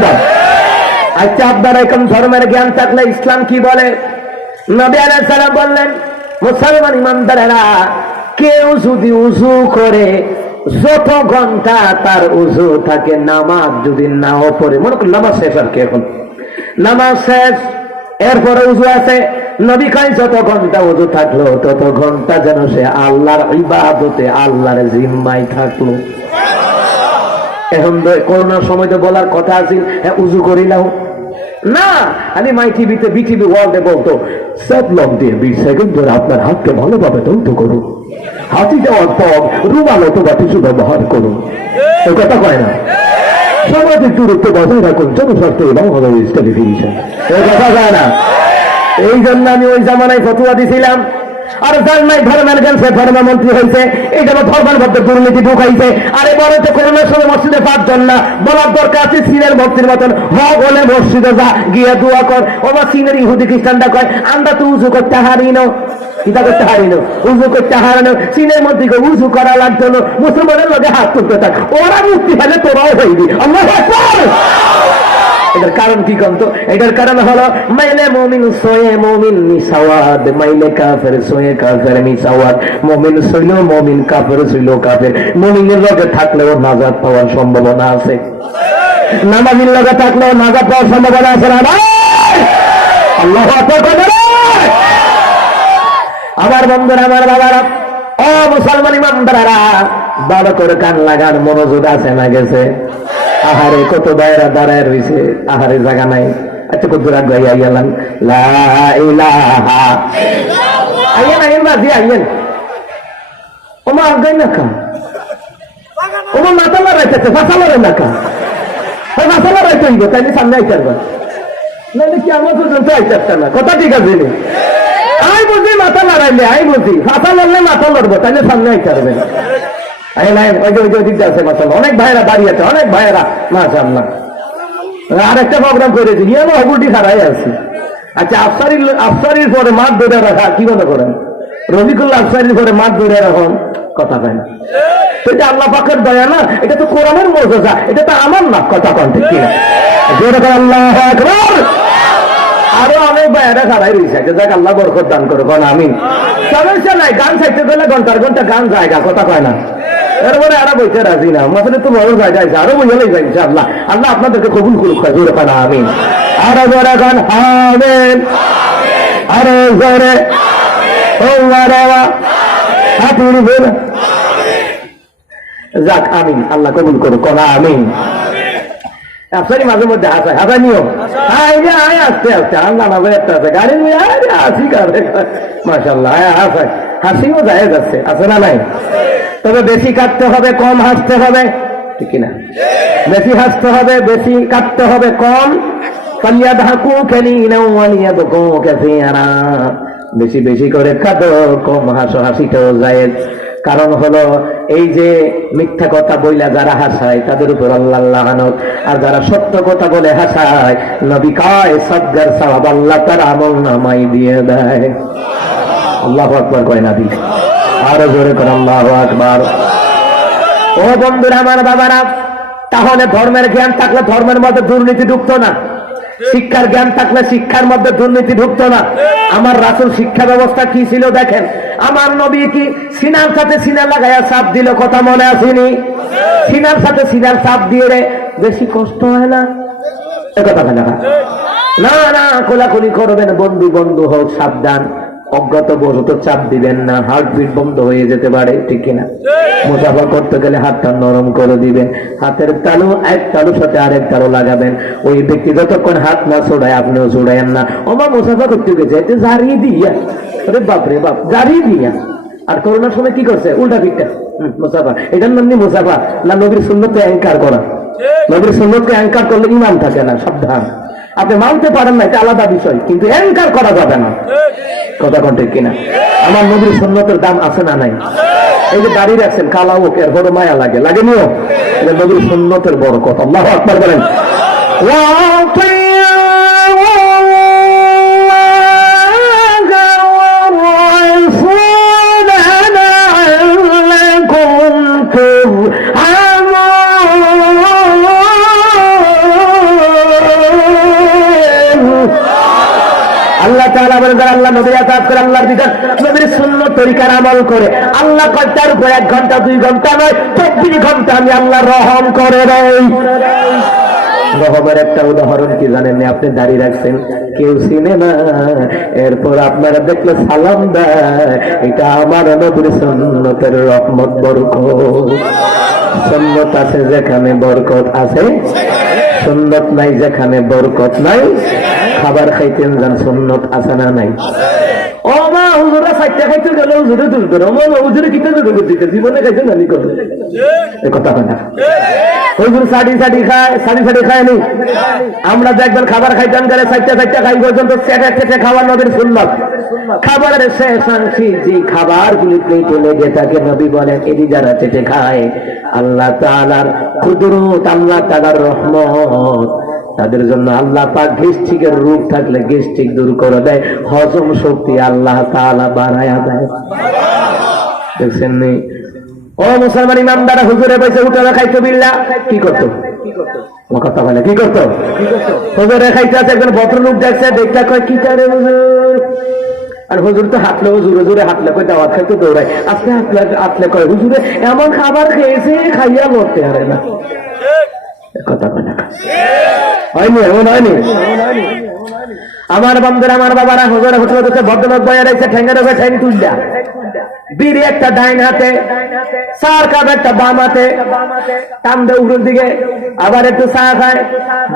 আচ্ছা আপনারা এখন ধর্মের জ্ঞান থাকলে ইসলাম কি বলে? নবী আলাইহিস সালাম বললেন, মুসলমান ইমানদারেরা কেউ যদি উযু করে যত ঘন্টা তার উযু থাকে, নামাজ যদি নাও পড়ে, মনে করুন নামাজ শেষ আর কি, এখন নামাজ শেষ এরপরে উযু আছে, নবী কয় যত ঘন্টা উযু থাকলো তত ঘন্টা যেন সে আল্লাহর ইবাদতে আল্লাহর জিম্মায় থাকলো। এখন করোনার সময় তো বলার কথা আছে হ্যাঁ উযু করি নাও না, আমি মাই টিভিতে বিটিভি ওয়ার্ল্ডে বলতো 7 লং দিয়ে 20 সেকেন্ড ধরে আপনার হাতকে ভালোভাবে ধৌত করুন, হাতি দেওয়ার পর রুমাল অথবা টিস্যু ব্যবহার করুন। এই কথা কয় না? সামাজিক দূরত্ব বজায় রাখুন, জনস্বাস্থ্য বাংলাদেশ টেলিভিশন, এই কথা কয় না? এই জন্য আমি ওই জামানায় ফতোয়া দিছিলাম। আর যার নাই ধর্মের জ্ঞান সে ধর্মমন্ত্রী হয়েছে, এই জন্য ধর্মের মধ্যে দুর্নীতি ঢুকাইছে। আরে বড় তো করোনার সময় মসজিদে পাঁচজন না, বলার দরকার আছে সিনের ভক্তির মতন হক হলে মসজিদে যা গিয়ে দোয়া কর। ওমা সিনের ইহুদি খ্রিস্টানরা কয় আমরা তো উজু করতে হারি না, চিন্তা করতে হারি না, উজু করতে হারানো, সিনের মধ্যে উজু করা লাগতো না, মুসলমানের লগে হাত তুলতে থাক, ওরা মুক্তি পেলে তোরাও হইবি। আল্লাহু আকবার। এটার কারণ কি কন্ত? এটার কারণ হলো মাইলে মুমিন সোয়ে মুমিন মিসাওয়াদ, মাইলে কাফের সোয়ে কাফের মিসাওয়াদ। মুমিন ছিল মুমিন, কাফের ছিল কাফের। মুমিনের লগে থাকলেও নাজাত পাওয়ার সম্ভাবনা আছে, নামাজীর লগে থাকলেও নাজাত পাওয়ার সম্ভাবনা আছে না ভাই? আল্লাহু আকবার। আমার বন্ধুরা, আমার বাবারা, ও মুসলমান ইমানদারেরা, ভালো করে কান লাগান, মনোযোগ আছে না গেছে? আহারে কত দায়রা দাঁড়ায় রয়েছে, আহারে জায়গা নাই। আচ্ছা কত রাগ গাই আইয়ালাম লা ইলাহা ইল্লাল্লাহ, আইয়েন আইয়েন বাজি আইয়েন। ওমা আগাই না কা, ওমা মাথা লড়াইতেছে, ফাঁসা লড়ে না কা, ফাঁসা লড়াইতে হইব, তাইলে সামনে আইতে পারবা, নাহলে কি আমার পর্যন্ত আইতে না। কথা ঠিক আছে, আই বুঝি মাথা লড়াইলে, আই বুঝি ফাঁসা লড়লে মাথা লড়বো, তাইলে সামনে আইতে পারবে না। অনেক ভাইয়েরা দাঁড়িয়ে আছে, অনেক ভাইয়েরা মাশাআল্লাহ। আর একটা প্রোগ্রাম করেছি, হগুটি খারাই আছে। আচ্ছা আফসারির পরে মাঠ ধরে রাখা কি মনে করেন? রবিকুল্লাহ আফসারির পরে মাঠ ধরে রাখুন, কথা পায় না। এটা আল্লাহ পাকের দয়া না, এটা তো কোরআনের মর্যাদা, এটা তো আমার না, কথা কন ঠিক কিনা? আল্লাহু আকবার। আরো অনেক ভাইয়েরা খারাই রয়েছে, যাক আল্লাহ বরকত দান করো, কোন আমিন। সমস্যা নাই, গান চাইতে গেলে ঘন্টার ঘন্টা গান জায়গা, কথা কয় না। এরপরে আরো বইতে রাজি না, মাসলে তো বড় জায়গা আছে, আরো বইলেই যাই ইনশাআল্লাহ। আল্লাহ আপনাদেরকে কবুল করুক, জোরে পানা আমিন। আরো জোরে গান আমিন, আরো জোরে যাক আমিন, আল্লাহ কবুল করুক, কোন আমিন। আপনারই মাঝে মধ্যে হাসায় হাসা নিও আস্তে আস্তে আল্লাহ মাঝে একটা আছে গাড়ি নিয়ে হাসি কাঁদে মাশাআল্লাহ হাসায় হাসিও যায় যাচ্ছে আছে না নাই? তবে বেশি কাটতে হবে কম হাসতে হবে, ঠিক কিনা? বেশি হাসতে হবে বেশি কাটতে হবে কম। বেশি বেশি করে কাঁদো কম হাসো, হাসিটাও যায়। কারণ হলো এই যে মিথ্যা কথা বইলা যারা হাসায় তাদের উপর আল্লাহ লানত, আর যারা সত্য কথা বলে হাসায় নবী কয় সদগার সওয়াব আল্লাহ তার আমলনামায় দিয়ে দেয়। আল্লাহু আকবার কয় নবী, আরো জোরে করে আল্লাহু আকবার। ও বন্ধুরা আমার বাবারা, তাহলে ধর্মের জ্ঞান থাকলে ধর্মের মধ্যে দুর্নীতি ঢুকতো না, শিক্ষার জ্ঞান থাকলে শিক্ষার মধ্যে দুর্নীতি ঢুকতো না। আমার রাসূল শিক্ষা ব্যবস্থা কি ছিল দেখেন, আমার নবী কি সিনার সাথে সিনা লাগাইয়া চাপ দিল, কথা মনে আসেনি? সিনার সাথে সিনার চাপ দিয়ে বেশি কষ্ট হয় না? কথা না না, কোলাকুলি করবেন, বন্ধু বন্ধু হোক, সাবধান, অজ্ঞাত বশত চাপ দিবেন না, হার্টবিট বন্ধ হয়ে যেতে পারে, ঠিক কিনা? মুসাফা করতে গেলে হাতটা নরম করে দিবেন, হাতের তালু এক তালুর সাথে আরেক তালু লাগাবেন। ওই ব্যক্তি যতক্ষণ হাত না ছড়ায় আপনিও ছড়ায়েন না। ওমা মুসাফা করতে গেছে জারিয়ে দিয়া, আরে বাপরে বাপ, জারিয়ে দিয়া। আর করোনার সময় কি করছে? উল্টা পিঠটা মুসাফা। এটার নাম নি মুসাফা না নবীর সুন্নতকে অ্যাঙ্কার করা। নবীর সুন্নতকে অ্যাঙ্কার করলে ইমান থাকে না, সাবধান। আপনি মানতে পারেন না, এটা আলাদা বিষয়, কিন্তু অ্যাঙ্কার করা যাবে না। কথা কোন ঠিক কিনা? আমার নবীর সুন্নতের দাম আছে না নাই? এই যে দাঁড়িয়ে রাখছেন কালা হোক, এর বড় মায়া লাগে, লাগেনিও? এটা নবীর সুন্নতের বড় কথা। আল্লাহু আকবার বলেন। আল্লাহ তাআলা বলেন যারা আল্লাহ নবী আতাত করে, আল্লাহর বিধান নবীর সুন্নাত তরিকার আমল করে, আল্লাহ কয় তার উপর 1 ঘন্টা 2 ঘন্টা নয় 24 ঘন্টা আমি আল্লাহ রহম করে দেই। রহমের একটা উদাহরণ কি জানেন? আপনি দাঁড়িয়ে রাখছেন, কেউ চিনে না, এরপর আপনারা দেখলে সালাম দেয়, এটা আমার নবীর সুন্নতের রহমত বরকত। সুন্নত আছে যেখানে বরকত আছে, সুন্নত নাই যেখানে বরকত নাই। খাবার খাইতেন যান, সুন্নত আছে না নাই? ও মা হুজুরা সাইটটা খাইতে গেল, হুজুরে দুল করে হুজুরে কিটা জরুরি দিতে জীবনে খাইতে নানি করে কথা হয় না। হুজুর সাড়ি খায়নি। আমরা দেখবেন খাবার খাইতাম গেলে সাইটটা খাই পর্যন্ত চেটে খাবার নবীর সুন্নত। খাবারের শেষাংশে যে খাবার গুলি পেটে লেগে থাকে নবী বলেন এটি যারা চেটে খায় আল্লাহ তাআলার কুদরত, আল্লাহ তাআলার রহমত, তাদের জন্য আল্লাহ পাক গ্যাস্ট্রিকের রোগ থাকলে গ্যাস্ট্রিক দূর করে দেয়, হজম শক্তি আল্লাহ তাআলা বাড়ায়া দেয়। দেখছেন নি? ও মুসলমান ইমানদার, হুজুরে বসে উঠে খাইতো বিল্লাহ কি করতো? কথা বলে কি করতো? হুজুরে খাইতে আছে, একজন ভদ্রলোক দেখছে, দেখতে কয় কি করে হুজুর? আর হুজুর তো হাঁটলে, হুজুরে হাঁটলে কয় দাওয়াত খাইতো দৌড়ায়, আজকে হাঁটলে কয় হুজুরে এমন খাবার খেয়েছে খাইয়া মরতে পারে না। কথা বলে হয়নি, এমন হয়নি? আমার বন্ধুরা আমার বাবারা, হুজুরে হুজুরে ভদ্রলোক বয়া রয়েছে, ঠেঙ্গের উপরে ঠেং তুললা, বিড়ি একটা ডাইন হাতে, চার কাপ একটা বাম হাতে, টান দে উপরের দিকে, আবার একটু চা খায়,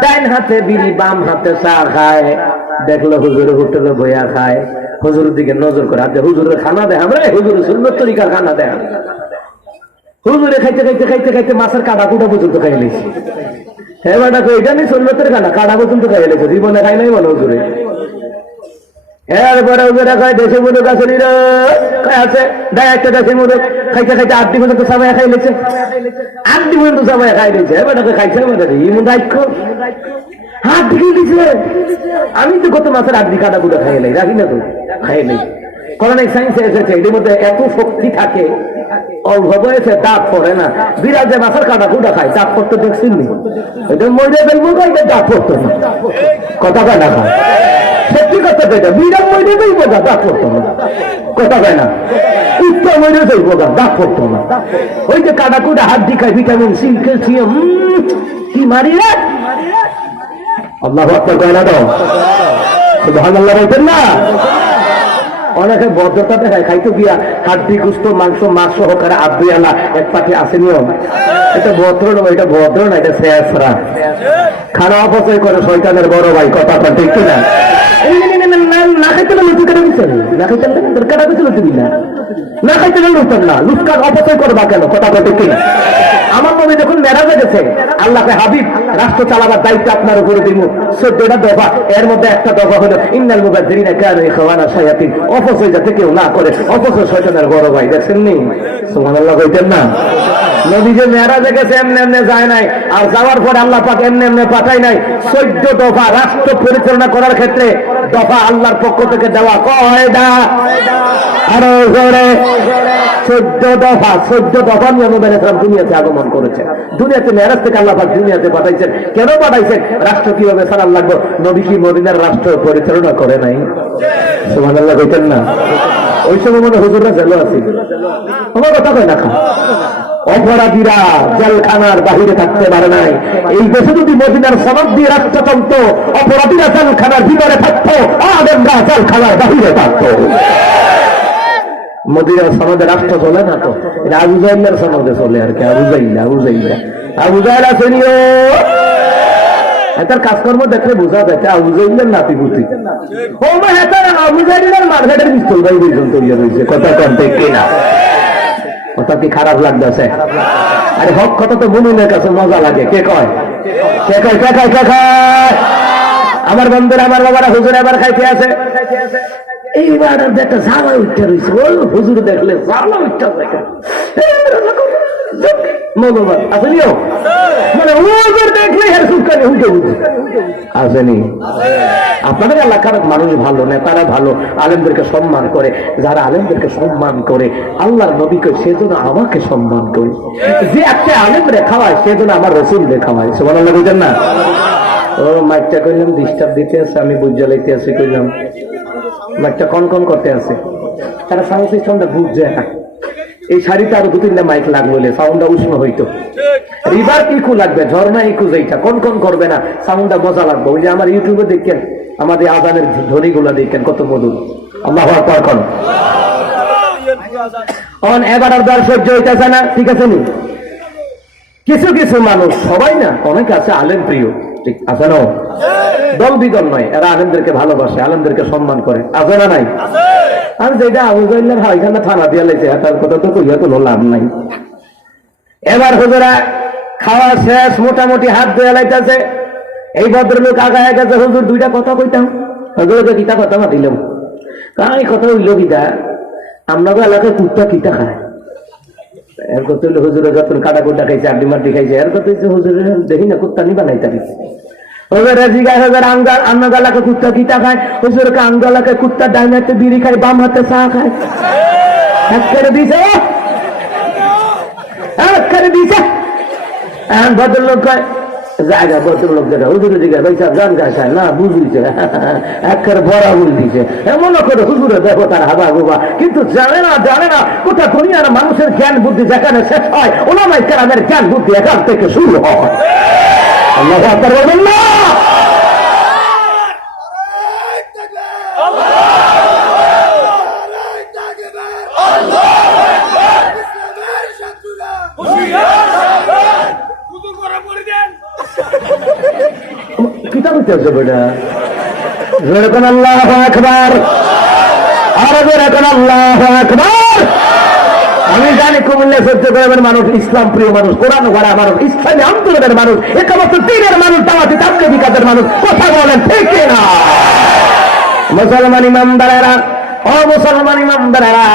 ডাইন হাতে বিড়ি বাম হাতে চা খায়। দেখলো হুজুরে হোটেলে বইয়া খায়, হুজুরের দিকে নজর করে, আর হুজুরের খানা দেয়, আমরা হুজুরের সুন্নত তরিকার খানা দেয়। হুজুরে খাইতে খাইতে খাইতে খাইতে মাছের কাটা কুটা পর্যন্ত খাই লেছি। হ্যাঁ বেটা কই এটা নি সুন্নতের খানা, কাটা পর্যন্ত খাই লেছে, জীবনে খাই নাই বলো হুজুরে। এরপরে হুজুরে কয় দেশে মুরগ আছে আছে, দেয় একটা দেশে মুরগ, খাইতে খাইতে 8 দিন পর্যন্ত সাবাই খাই লেছে, 8 দিন পর্যন্ত সাবাই খাই লেছে। বেটা খাইছে বেটা ইমন রাখো হাত দিকে দিছে, আমি তো কত মাছের 8 দিন কাটা কুটা খাই নাই, রাখি না তো খাই নাই। করোনা সায়েন্সে এসেছে এটির মধ্যে এত শক্তি থাকে, অল্প বয়সে দাঁত পড়ে না। বিড়াল যে মাছের কাটা কুটা খায় দাঁত পড়তে দেখছেন নি? এটা মরে ফেলবো, দাঁত পড়তো না, কথা কয় না খায়, সত্যি কথা এটা, বিড়াল মরে যাইবো গা, দাঁত পড়তো না, কথা কয় না, কুত্তা মরে যাইবো গা, দাঁত পড়তো না। ওই যে কাটা কুটা হাত দি খায়, ভিটামিন সি ক্যালসিয়াম কি মারি রে। আল্লাহু আকবার কয় না তো? সুবহানাল্লাহ বলতেন না? ও অনেকে ভদ্রতা দেখায়, খাইতে গিয়া হাড্ডি গুস্ত মাংস মাছ সহকারে আব্দুয়ালা এক পাখি আছে নিয়ম। এটা ভদ্র নয়, এটা ভদ্র না, এটা শেষরা খানা অপচয় করে শয়তানের বড় ভাই। কথা ঠিক কিনা? না খাইতে লুচি কেটে দিচ্ছেন, না খাইতে কেটে দিচ্ছে লুচি দিন না খাইতে লুচতেন না, লুচকার অপচয় করবা কেন? কথা ঠিক কিনা? আমার নবী যখন মেরাজে গেছে, আল্লাহকে হাবিব রাষ্ট্র চালাবার দায়িত্ব আপনার উপরে দিব। 14টা দফা, এর মধ্যে একটা দফা হলো ইন্নাল মুবাযযিরিনা কানু ইখওয়ানা শায়াতিন, অপচয় যাতে কেউ না করে, অপচয় শয়তানের বড় ভাই। দেখছেন নি? সুবহানাল্লাহ কইতেন না? নবী যে মেরাজে গেছে এমনি এমনি যায় নাই, আর যাওয়ার পর আল্লাহ পাক এমনি এমনি পাঠায় নাই। 14 দফা রাষ্ট্র পরিচালনা করার ক্ষেত্রে দফা আল্লাহর পক্ষ থেকে দেওয়া। কয়টা? আরো জোরে। 14 দফা। 14 দফা নিয়ে নবী আলাইহিস সালাম দুনিয়াতে আগমন করেছেন। দুনিয়াতে মেরাজ থেকে আল্লাহ পাক দুনিয়াতে পাঠাইছেন। কেন পাঠাইছেন? রাষ্ট্র কিভাবে চালান লাগবে। নবী কি মদিনার রাষ্ট্র পরিচালনা করে নাই? সুবহানাল্লাহ কইতেন না? ওই সময় মনে হুজুররা জেলে আছে, আমার কথা কয় না। অপরাধীরা জেলখানার বাহিরে থাকতে পারে নাই। এই দেশে যদি মদিনার সনদ দিয়ে রাষ্ট্র চলত, অপরাধীরা জেলখানার ভিতরে থাকতো, আলেমরা জেলখানার বাহিরে থাকতো। মদিনার সনদে রাষ্ট্র চলে না তো, এটা আবু জাইলের সনদে চলে আর কি। আবু জাইল আসেনিও, তার কাজকর্ম দেখলে বোঝা যায় আবু জাইলের নাতিপুতি। আবু জাইলের মার্কেটের পিস্তল ভাই পর্যন্ত রয়েছে। কথা কন্তে কিনা? কথা কি খারাপ লাগতেছে? আরে হক কথা তো মুমিনের কাছে মজা লাগে। কে কয়? কে কয়? কে কয়? কে কয়? আমার বন্ধুরা, আমার বাবারা, হুজুর এবার খাইতে আছে। এইবার একটা ঝালা উঠতে রয়েছে, ওই হুজুর দেখলে ঝালা উঠতে দেখে আসেনিও, মানে হুজুর দেখলে হের সুখানে উঠে উঠে আসেনি। আপনাদের এলাকার মানুষ ভালো, নেতারা ভালো, আলেমদেরকে সম্মান করে। যারা আলেমদেরকে সম্মান করে, আল্লাহর নবীকে সেজন্য আমাকে সম্মান করে। যে একটা আলেম রেখা হয় সেজন্য আমার রসুল রেখা হয়। সুবহানাল্লাহ বুঝেন না? ও মাইকটা কইলাম ডিস্টার্ব দিতে আছে, আমি বুঝা লাইতে আছি কইলাম মাইকটা কন করতে আছে। তারা সাউন্ড সিস্টেমটা বুঝছে না। এই শাড়িতে আরো 2-3টা মাইক লাগলো, সাউন্ডটা উষ্ণ হইতো। রিভার ইকু লাগবে, ঝর্ণা ইকু, যেটা কন করবে না, সাউন্ডটা মজা লাগবে। ওই যে আমার ইউটিউবে দেখেন, আমাদের আজানের ধ্বনি গুলা দেখেন কত মধুর। আল্লাহু আকবার কোন। এবার আর দর সহ্য হইতেছে না, ঠিক আছে নি? কিছু কিছু মানুষ, সবাই না, অনেকে আছে আলেম প্রিয়, ঠিক আছে না? দল বিদল নয়, এরা আলেমদেরকে ভালোবাসে, আলেমদেরকে সম্মান করে। আছে না নাই? আর যেটা আবু জাইলের হাইখানা থানা দিয়া লেছে, তার কথা তো কইয়া কোনো লাভ নাই। এবার হুজুরা খাওয়া শেষ, মোটামুটি হাত ধুয়ে লাইতেছে। এই ভদ্রলোক আগায় গেছে, হুজুর 2টা কথা কইতাম। হুজুরকে কিতা কথা মাতিলাম, কাই কথা হইল কিতা, আমরা এলাকায় কুত্তা কিতা খায়। এর কথা হইলো হুজুরের যখন কাটা কুটা খাইছে, আড্ডি মাড্ডি খাইছে। এর কথা হচ্ছে হুজুরের দেখি না কুত্তা নি বানাই তারি। হুজুরে জিজ্ঞাসা হাজার আঙ্গাল এলাকায় কুত্তা কিতা খায়। হুজুরকে আঙ্গাল এলাকায় কুত্তা ডাইন হাতে বিড়ি খায়, বাম হাতে চা খায়। এক করে দিছে, এক করে দিছে। ভদ্রলোক কয় জায়গা, ভদ্রলোক জায়গা, হুজুরে জিজ্ঞাসা ভাই সাহেব গান গায় খায় না, বুঝিছে একেবারে বড়া বল দিছে। এমন করে হুজুরে দেখো তার হাবা গোবা, কিন্তু জানে না কোথা দুনিয়ার মানুষের জ্ঞান বুদ্ধি যেখানে শেষ হয়, ওলামায়ে কেরামের জ্ঞান বুদ্ধি এখান থেকে শুরু হয়। আল্লাহু আকবার বলুন না। কিতাব হইতেছে বেটা, যেরকম আল্লাহু আকবার, আরো যেরকম আল্লাহু আকবার। আমি জানি কুমিল্লা সহ্য করার মানুষ, ইসলাম প্রিয় মানুষ, কোরআন পড়া মানুষ, ইসলামী আন্দোলনের মানুষ, একমাত্র দিনের মানুষ, দাওয়াতি তাবলীগী কাজের মানুষ। কথা বলেন ঠিক না? মুসলমান ইমামদারেরা, ও মুসলমান ইমামদারেরা,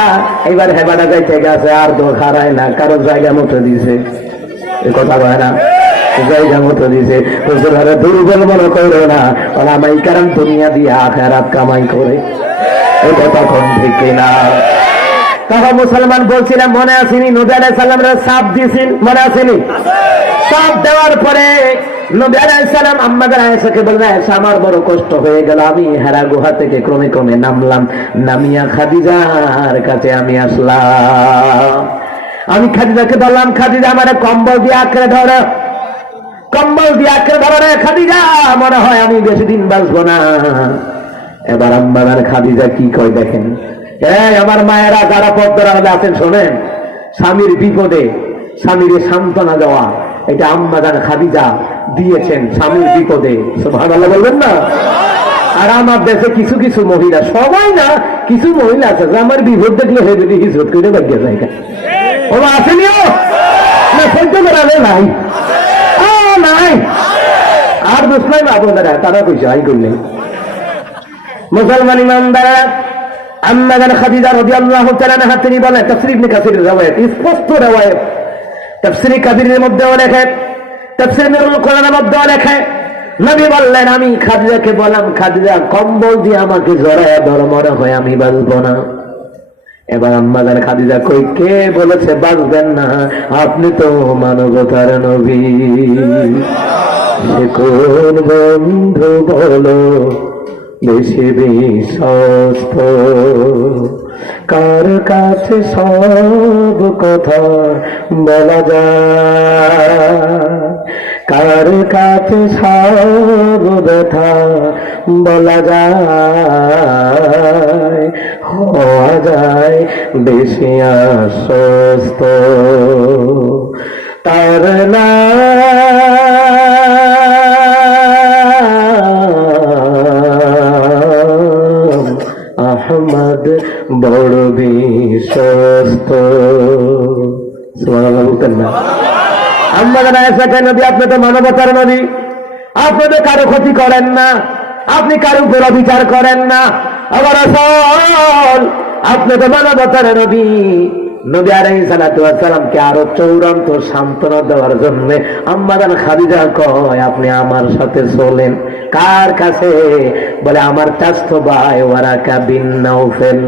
এইবার হেবাটা যাইতে গেছে, আর তো খারায় না, কারো জায়গা মতো দিছে। এই কথা বলে না, জায়গা মতো দিছে। দুর্বল মনে করো না, ওলামায়ে কেরাম দুনিয়া দিয়ে আখিরাত কামাই করে। এই কথা কোন ঠিক না? তখন মুসলমান বলছিলাম, মনে আসেনি নবী আলাইহিস সালামের সাপ দিয়েছেন, মনে আসেনি? সাপ দেওয়ার পরে নবী আলাইহিস সালাম আম্মাদের আয়েশাকে বললেন, আয়েশা আমার বড় কষ্ট হয়ে গেল, আমি হেরা গুহা থেকে ক্রমে ক্রমে নামলাম, নামিয়া খাদিজার কাছে আমি আসলাম। আমি খাদিজাকে বললাম, খাদিজা আমার কম্বল দিয়ে আঁকড়ে ধরো, কম্বল দিয়ে আঁকড়ে ধরো রে খাদিজা, মনে হয় আমি বেশি দিন বাঁচবো না। এবার আম্মাদার খাদিজা কি কয় দেখেন, আমার মায়েরা যারা পর্দার আড়ালে আছেন শোনেন, স্বামীর বিপদে স্বামীর সান্ত্বনা দেওয়া এটা আম্মা জান খাদিজা দিয়েছেন স্বামীর বিপদে। সুবহানাল্লাহ বলবেন না? আর আমার দেশে কিছু কিছু মহিলা, সবাই না, কিছু মহিলা আছে যে আমার বিপদ দেখলে হেবে দিয়ে হিজরত করে বাগিয়ে যায়। ওরা আসেনিও না, সহ্য করালে নাই নাই। আর মুসলিম আপনারা তারা কইছে আই করলেন মুসলমান ইমানদার আম্মা জান খাদিজা রাদিয়াল্লাহু তাআলা আনহা তিনি বলেন, তাফসীর ইবনে কাসির রওয়ায়াত, স্পষ্ট রওয়ায়াত, তাফসীর কাবিরের মধ্যেও লেখে, তাফসীর নুরুল কোরআনের মধ্যেও লেখে, নবী বললেন আমি খাদিজাকে বললাম, খাদিজা কম্বল দিয়ে আমাকে জড়ায়া ধরো, মনে হয় আমি বাঁচবো না। এবার আম্মা জান খাদিজা কই, কে বলেছে বাঁচবেন না? আপনি তো মানবতার নবী। সে কোন বন্ধু বলো বেশি বিশ্বস্ত, কার কাছে সব কথা বলা যায়, কার কাছে সব ব্যথা বলা যায়, হওয়া যায় বেশি আশ্বস্ত তার না আহমদ বড় বিশ্বস্ত। সুবহানাল্লাহ বলতেন না? আমাদের আয়েশা নবী, আপনি তো মানবতার নবী, আপনি তো কারো ক্ষতি করেন না, আপনি কারো উপর বিচার করেন না। আবার আসল আপনি তো মানবতার নবী। নবী আলাইহিস সালাতু ওয়াস সালামকে আরো চূড়ান্ত সান্ত্বনা দেওয়ার জন্য আম্মা জান খাদিজা কয়, আপনি আমার সাথে চলেন। কার কাছে? বলে আমার চাচতো ভাই Waraqa bin Nawfal.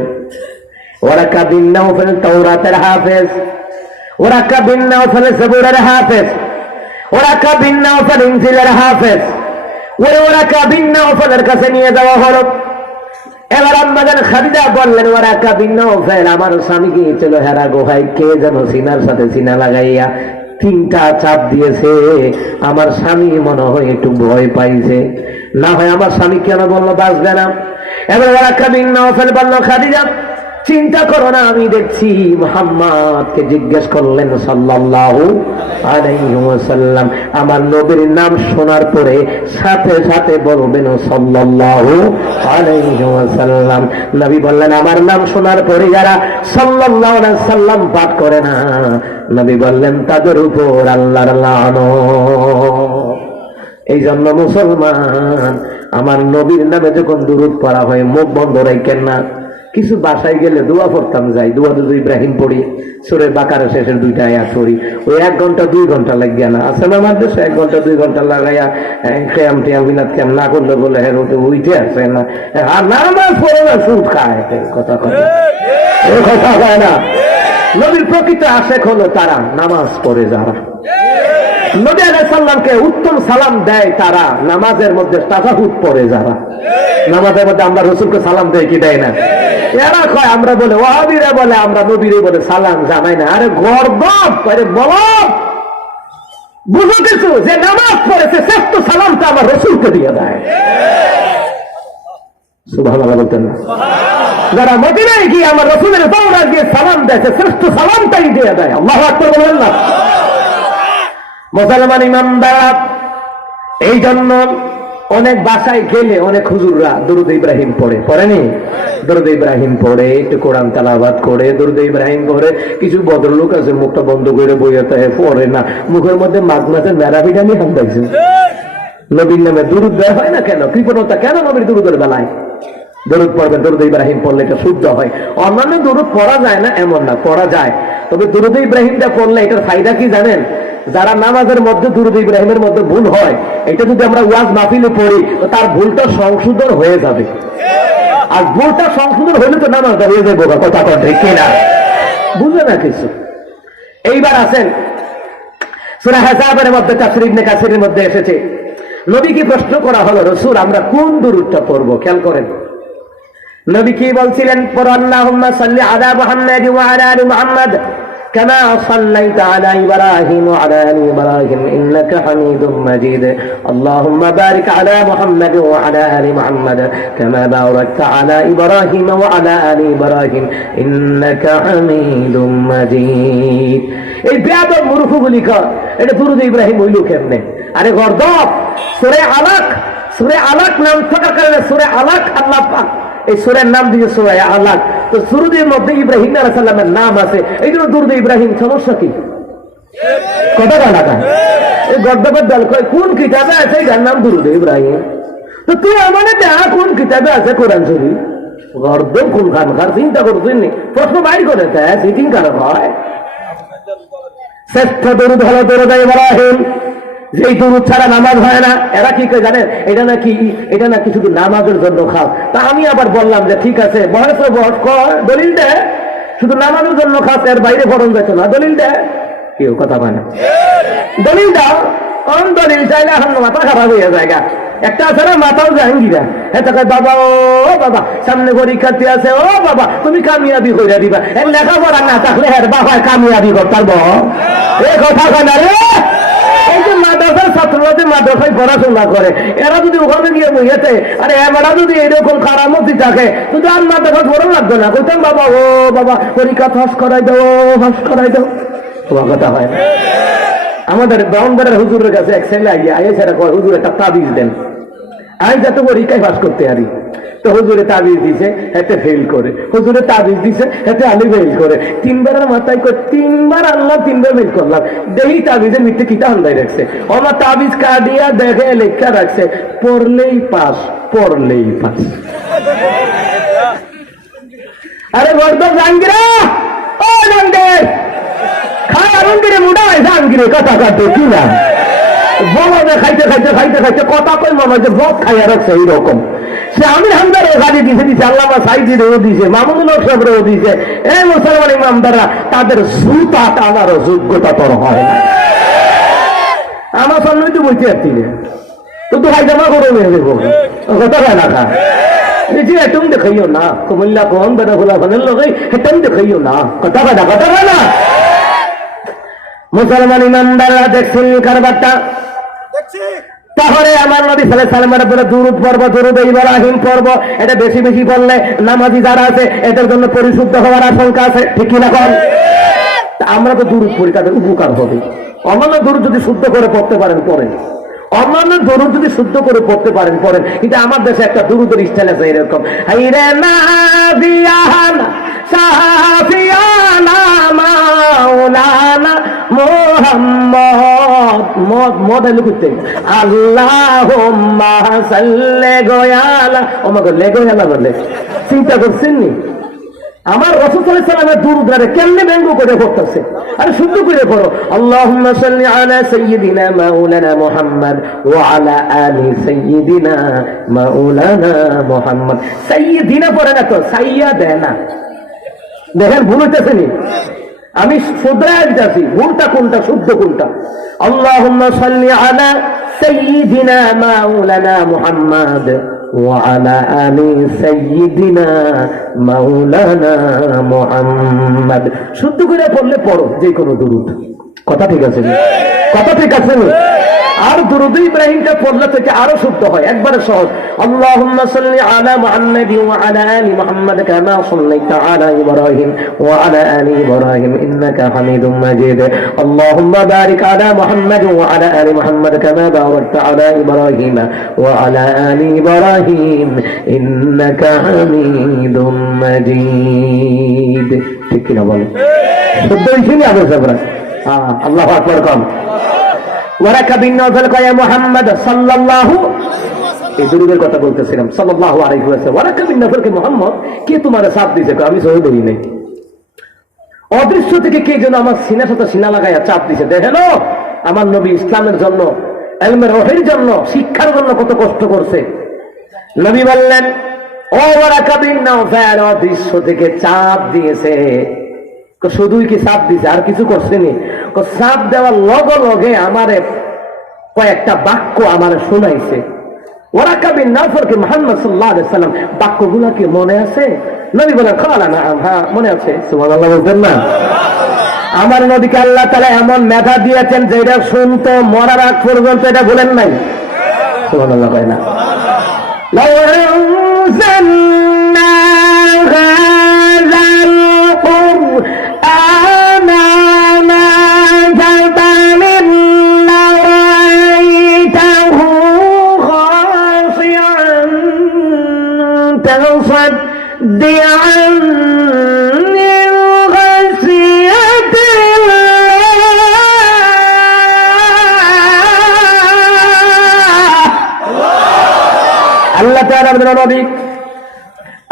Waraqa bin Nawfal তাওরাতের হাফেজ, ওয়ারাকা বিন নাউফেল জাবুরের হাফেজ, ওয়ারাকা বিন নাউফেল ইনজিলের হাফেজ। ওই ওয়ারাকা বিন নাউফেলের কাছে নিয়ে যাওয়া হলো। এবার আম্মা জান খাদিজা বললেন, ওয়ারাকা বিন নাউফেল আমার স্বামী গিয়েছিল হেরা গুহায়, কে যেন সিনার সাথে সিনা লাগাইয়া 3টা চাপ দিয়েছে। আমার স্বামী মনে হয় একটু ভয় পাইছে, না হয় আমার স্বামী কেন বললো বাঁচবে না। এবার ওয়ারাকা বিন নাউফেল বলল, খাদিজা চিন্তা করো না, আমি দেখছি। মুহাম্মদকে জিজ্ঞেস করলেন সাল্লাল্লাহু আলাইহি ওয়াসাল্লাম, আমার নবীর নাম শোনার পরে সাথে সাথে বলবেন সাল্লাল্লাহু আলাইহি ওয়াসাল্লাম। নবী বললেন, আমার নাম শোনার পরে যারা সাল্লাল্লাহু আলাইহি সাল্লাম পাঠ করে না, নবী বললেন তাদের উপর আল্লাহর লানত। এই জন্য মুসলমান, আমার নবীর নামে যখন দুরূদ পড়া হয় মুখ বন্ধ রাখেন না। কিছু বাসায় গেলে দোয়া পড়তাম যাই, দোয়া দুধ ইব্রাহিম পড়ি, সূরা বাকারা শেষের 2টা আয়াত পড়ি, ওই 1 ঘন্টা 2 ঘন্টা লাগিয়া না আছে না আমার দেশে 1 ঘন্টা 2 ঘন্টা লাগাইয়া খেয়াম টিয়াম মিলাদ খেয়াম না করলে বলে হ্যাঁ উঠে আসে না, আর নামাজ পড়ে না সুদ খায়। কথা কয় এই কথা হয় না। নবীর প্রকৃত আশেক হলো তারা নামাজ পড়ে যারা, নবী আলাইহিস সালামকে উত্তম সালাম দেয় তারা, নামাজের মধ্যে তাশাহুদ পড়ে যারা। নামাজের মধ্যে আমরা রাসূলকে সালাম দেই কি দেয় না? এরা কয় আমরা বলে, ওয়াহাবীরা বলে আমরা নবীরে বলে সালাম জানাই না। আরে গর্দব করে বলো, বুঝো কিছু যে নামাজ পড়েছে শ্রেষ্ঠ সালামটা আমার রাসূলকে দিয়ে দেয়। সুবহানাল্লাহ বলতেন না? যারা মদিনায় গিয়ে আমার রাসূলের দরবারে গিয়ে সালাম দেয়, শ্রেষ্ঠ সালামটাই দিয়ে দেয়। আল্লাহু আকবার বলেন না? মুসলমান ইমানদার, এই জন্য অনেক বাসায় গেলে অনেক হুজুররা দরুদ ইব্রাহিম পড়ে, পড়েনি? দরুদ ইব্রাহিম পড়ে, একটু কোরআন তেলাওয়াত করে, দরুদ ইব্রাহিম পড়ে। কিছু ভদ্রলোক আছে মুখটা বন্ধ করে বইয়ে পড়ে না, মুখের মধ্যে মাছ মাছের মেরাপিটা নিয়ে হামদাইছে। নবীর নামে দরুদ দেওয়া হয় না কেন? কৃপণতা কেন নবীর দরুদের বেলায়? দরুদ পড়বেন, দরুদ ইব্রাহিম পড়লে এটা শুদ্ধ হয়। অন্যান্য দরুদ পড়া যায় না এমন না, পড়া যায়। তবে দরুদ ইব্রাহিমটা পড়লে এটার ফায়দা কি জানেন? যারা নামাজের মধ্যে দরুদ ইব্রাহিমের মধ্যে ভুল হয়, এটা যদি আমরা ওয়াজ মাহফিলে পড়ি তো তার ভুলটা সংশোধন হয়ে যাবে। আর ভুলটা সংশোধন হলে তো নামাজটা হয়ে যাবে। কথা কথা কিনা বুঝে না কিছু। এইবার আছেন সূরা আহজাবের মধ্যে, তাফসীর ইবনে কাসিরের মধ্যে এসেছে, নবীকে প্রশ্ন করা হলো, রাসূল আমরা কোন দরুদটা পড়বো? খেয়াল করেন নবী কি বলছিলেন? পড়ো আল্লাহুম্মা সাল্লি আলা মুহাম্মাদ ওয়া আলা আলি মুহাম্মাদ كما صليت على إبراهيم وعلى آل إبراهيم إنك حميد مجيد اللهم بارك على محمد وعلى آل محمد كما باركت على إبراهيم وعلى آل إبراهيم إنك حميد مجيد এই বেয়াদব মুরুখগুলি এটা দুরূদ ইব্রাহিম হইল কেমনে? আরে গর্দব, সূরা আলাক নাম থাকার কারণে সূরা আলাক আল্লাহ পাক এই সূরার নাম দিয়ে সূরা আলাক। তো দুরূদের মধ্যে ইব্রাহিম আলাইহিস সালামের নাম আছে, এই জন্য দুরূদ ইব্রাহিম। সমস্যা কি? কথা বলা না, এই গর্দবের দল কয় কোন কিতাবে আছে এর নাম দুরূদ ইব্রাহিম? তো তুই আমাদের দেখা কোন কিতাবে আছে কোরআন শরীফ? গর্দব কোন খানকার চিন্তা করছেন নি? প্রশ্ন বাইর করে দেয়, সিটিং কারণ হয়। শ্রেষ্ঠ দরুদ হলো দরুদ ইব্রাহিম, যেই দরুদ ছাড়া নামাজ হয় না। এরা কি করে জানেন? এটা নাকি শুধু নামাজের জন্য খাও। তা আমি আবার বললাম যে ঠিক আছে, বয়স দলিল দেয়, শুধু নামাজের জন্য খাস, এর বাইরে ফরন যাচ্ছে না, দলিল দেয়। কেউ কথা পায় না, দলিল দাও। কম দলিল চাইলে এখন মাথা খারাপ হয়ে যায়। একটা আছে না মাথাও জাহাঙ্গীরা, হ্যাঁ বাবা ও বাবা সামনে পরীক্ষার্থী আছে, ও বাবা তুমি কামিয়াবি করে দিবা। এর লেখাপড়া না থাকলে হ্যাঁ বাবা কামিয়াবি করতে পারবো, এ কথা কেন রে? এই যে মাদ্রাসার ছাত্ররা যে মাদ্রাসায় পড়াশোনা করে, এরা যদি ওখানে গিয়ে বইয়েছে, আরে এরা যদি এরকম কারামতি থাকে, যদি আর মাদ্রাসা পড়া লাগবে না, বলতাম বাবা ও বাবা পরীক্ষা ফাঁস করাই দাও, তোমার কথা হয়। আমাদের ব্রাহ্মণবাড়ির হুজুরের কাছে এক ছেলে আইসেরা কয় হুজুর একটা তাবিজ দেন, আমি যাতে পরীক্ষায় পাস করতে পারি। তো হুজুরে তাবিজ দিছে, এতে ফেল করে, হুজুরে তাবিজ দিছে, এতে আমি ফেল করে। তিনবারের মাথায় করে তিনবার আল্লাহ, তিনবার ফেল করলাম। দেখি তাবিজের মিথ্যে কিতা হান্দাই রাখছে, আমার তাবিজ কাটিয়া দেখে লেখা রাখছে পড়লেই পাস। আরে বর্ধব জাহাঙ্গীরা, ও জাহাঙ্গীর খাই আরঙ্গিরে মুডা জাহাঙ্গীরে কথা কাটে কি না বলো যে খাইতে কথা কই মনে যে বক খাইয়া রাখছে এইরকম। সে আমির হামদারও গাড়ি দিছে, আল্লামা সাইদিরও দিছে, মামুনুল হক সাহেবও দিছে। এই মুসলমান ইমামদাররা তাদের জুতা টানারও যোগ্যতা তোর হয় না। আমার সামনে তো বলতে পারছি না, তো তো হাইজামা করে নিয়ে দেবো, কথা হয় না। নিজে এটম দেখাইও না, কুমিল্লা কোন বেড়া খোলা ফানের লোক এটম দেখাইও না, কথা হয় না। মুসলমান ইমানদাররা দেখছেন কারবারটা, তাহলে আমার নবী সাল্লাল্লাহু আলাইহি ওয়াসাল্লামের উপরে দুরূদ পড়ব, দুরূদ ইব্রাহিম পড়ব। এটা বেশি বেশি পড়লে নামাজি যারা আছে এদের জন্য পরিশুদ্ধ হওয়ার আশঙ্কা আছে, ঠিক কি না? আমরা তো দুরূদ পড়ি, তাদের উপকার হবে। অন্যান্য দুরূদ যদি শুদ্ধ করে পড়তে পারেন পড়েন, অন্যান্য দুরূদ যদি শুদ্ধ করে পড়তে পারেন পড়েন। কিন্তু আমার দেশে একটা দুরূদের স্টাইল আছে এরকম, হাইরে নাবিয়ানা সাফিয়ানা মাওলানা মুহাম্মদ মডেল করতে আল্লাহুম্মা সাল্লি গোয়ালা, ও মা গলে গোয়ালা বলে চিন্তা করছেন নি? আমার রাসূল সাল্লাল্লাহু আলাইহি ওয়াসাল্লামের দুরূদরে কেমনে ব্যঙ্গ করে পড়তেছে। আরে শুদ্ধ করে পড়ো, আল্লাহুম্মা সাল্লি আলা সাইয়্যিদিনা মাওলানা মুহাম্মদ ওয়া আলা আলি সাইয়্যিদিনা মাওলানা মুহাম্মদ। সাইয়্যিদিনা পড়ে না তো, সাইয়্যিদিনা। দেখেন ভুল হইতেছে নি? আমি শুধরাই দিতেছি ভুলটা কোনটা, শুদ্ধ কোনটা। আল্লাহুম্মা সাল্লি আলা সাইয়্যিদিনা মাওলানা মুহাম্মদ ওয়া আলা আলি সাইয়্যিদিনা মাওলানা মুহাম্মদ। শুদ্ধ করে পড়লে পড়ো যে কোনো দুরূদ, কথা ঠিক আছে? কথা ঠিক আছে? আর দুরূদ ইব্রাহিমটা পড়লে থেকে আরো শুদ্ধ হয়, একবারে সহজ। আল্লাহুম্মা সাল্লি আলা মুহাম্মাদ ওয়া আলা আলি মুহাম্মাদ কামা সাল্লাইতা আলা ইব্রাহিম ওয়া আলা আলি ইব্রাহিম ইন্নাকা হামিদুম মাজিদ। আল্লাহুম্মা বারিক আলা মুহাম্মাদ ওয়া আলা আলি মুহাম্মাদ কামা বারাকতা আলা ইব্রাহিম ওয়া আলা আলি ইব্রাহিম ইন্নাকা হামিদুম মাজিদ। ঠিক কি না বলো? শুদ্ধ হইছে আবু সাবরা? আল্লাহু আকবার কম। ওয়ারাকা বিন নওফাল কয়া মুহাম্মদ সাল্লাল্লাহু, এই দুরূদের কথা বলতেছিলাম, সাল্লাল্লাহু আলাইহি ওয়াসাল্লাম। ওয়ারাকা বিন নওফাল কে মুহাম্মদ কে তোমারে সাথ দিয়েছে? আমি সহি ধরি নাই। অদৃশ্য থেকে কে যেন আমার সিনার সাথে সিনা লাগাইয়া চাপ দিছে। দেখেন আমার নবী ইসলামের জন্য, ইলমের ওহীর জন্য, শিক্ষার জন্য কত কষ্ট করছে। নবী বললেন ও ওয়ারাকা বিন নওফাল, অদৃশ্য থেকে চাপ দিয়েছে। শুধুই কি চাপ দিছে, আর কিছু করছেনি? চাপ দেওয়ার লগে লগে আমারে কয়েকটা বাক্য আমারে শোনাইছে। ওয়ারাকা বিন নওফাল কে মুহাম্মদ সাল্লাল্লাহু আলাইহি ওয়াসাল্লাম বাক্যগুলো কি মনে আছে? নবী বলেন খালা না, হ্যাঁ মনে আছে। সুবহানাল্লাহ বলবেন না? আমার নবীকে আল্লাহ তাআলা এমন মেধা দিয়েছেন যে এটা শুনতো মরার আগ পর্যন্ত এটা ভুলেন নাই। সুবহানাল্লাহ কয় না? লাউ আনজালনা হাযাল কুরআনা আলা জাবালিন লারাআইতাহু খাশি'an মুতাসাদ্দি'an মিন খাশিয়াতিল্লাহ। আল্লাহ তাআলা নবী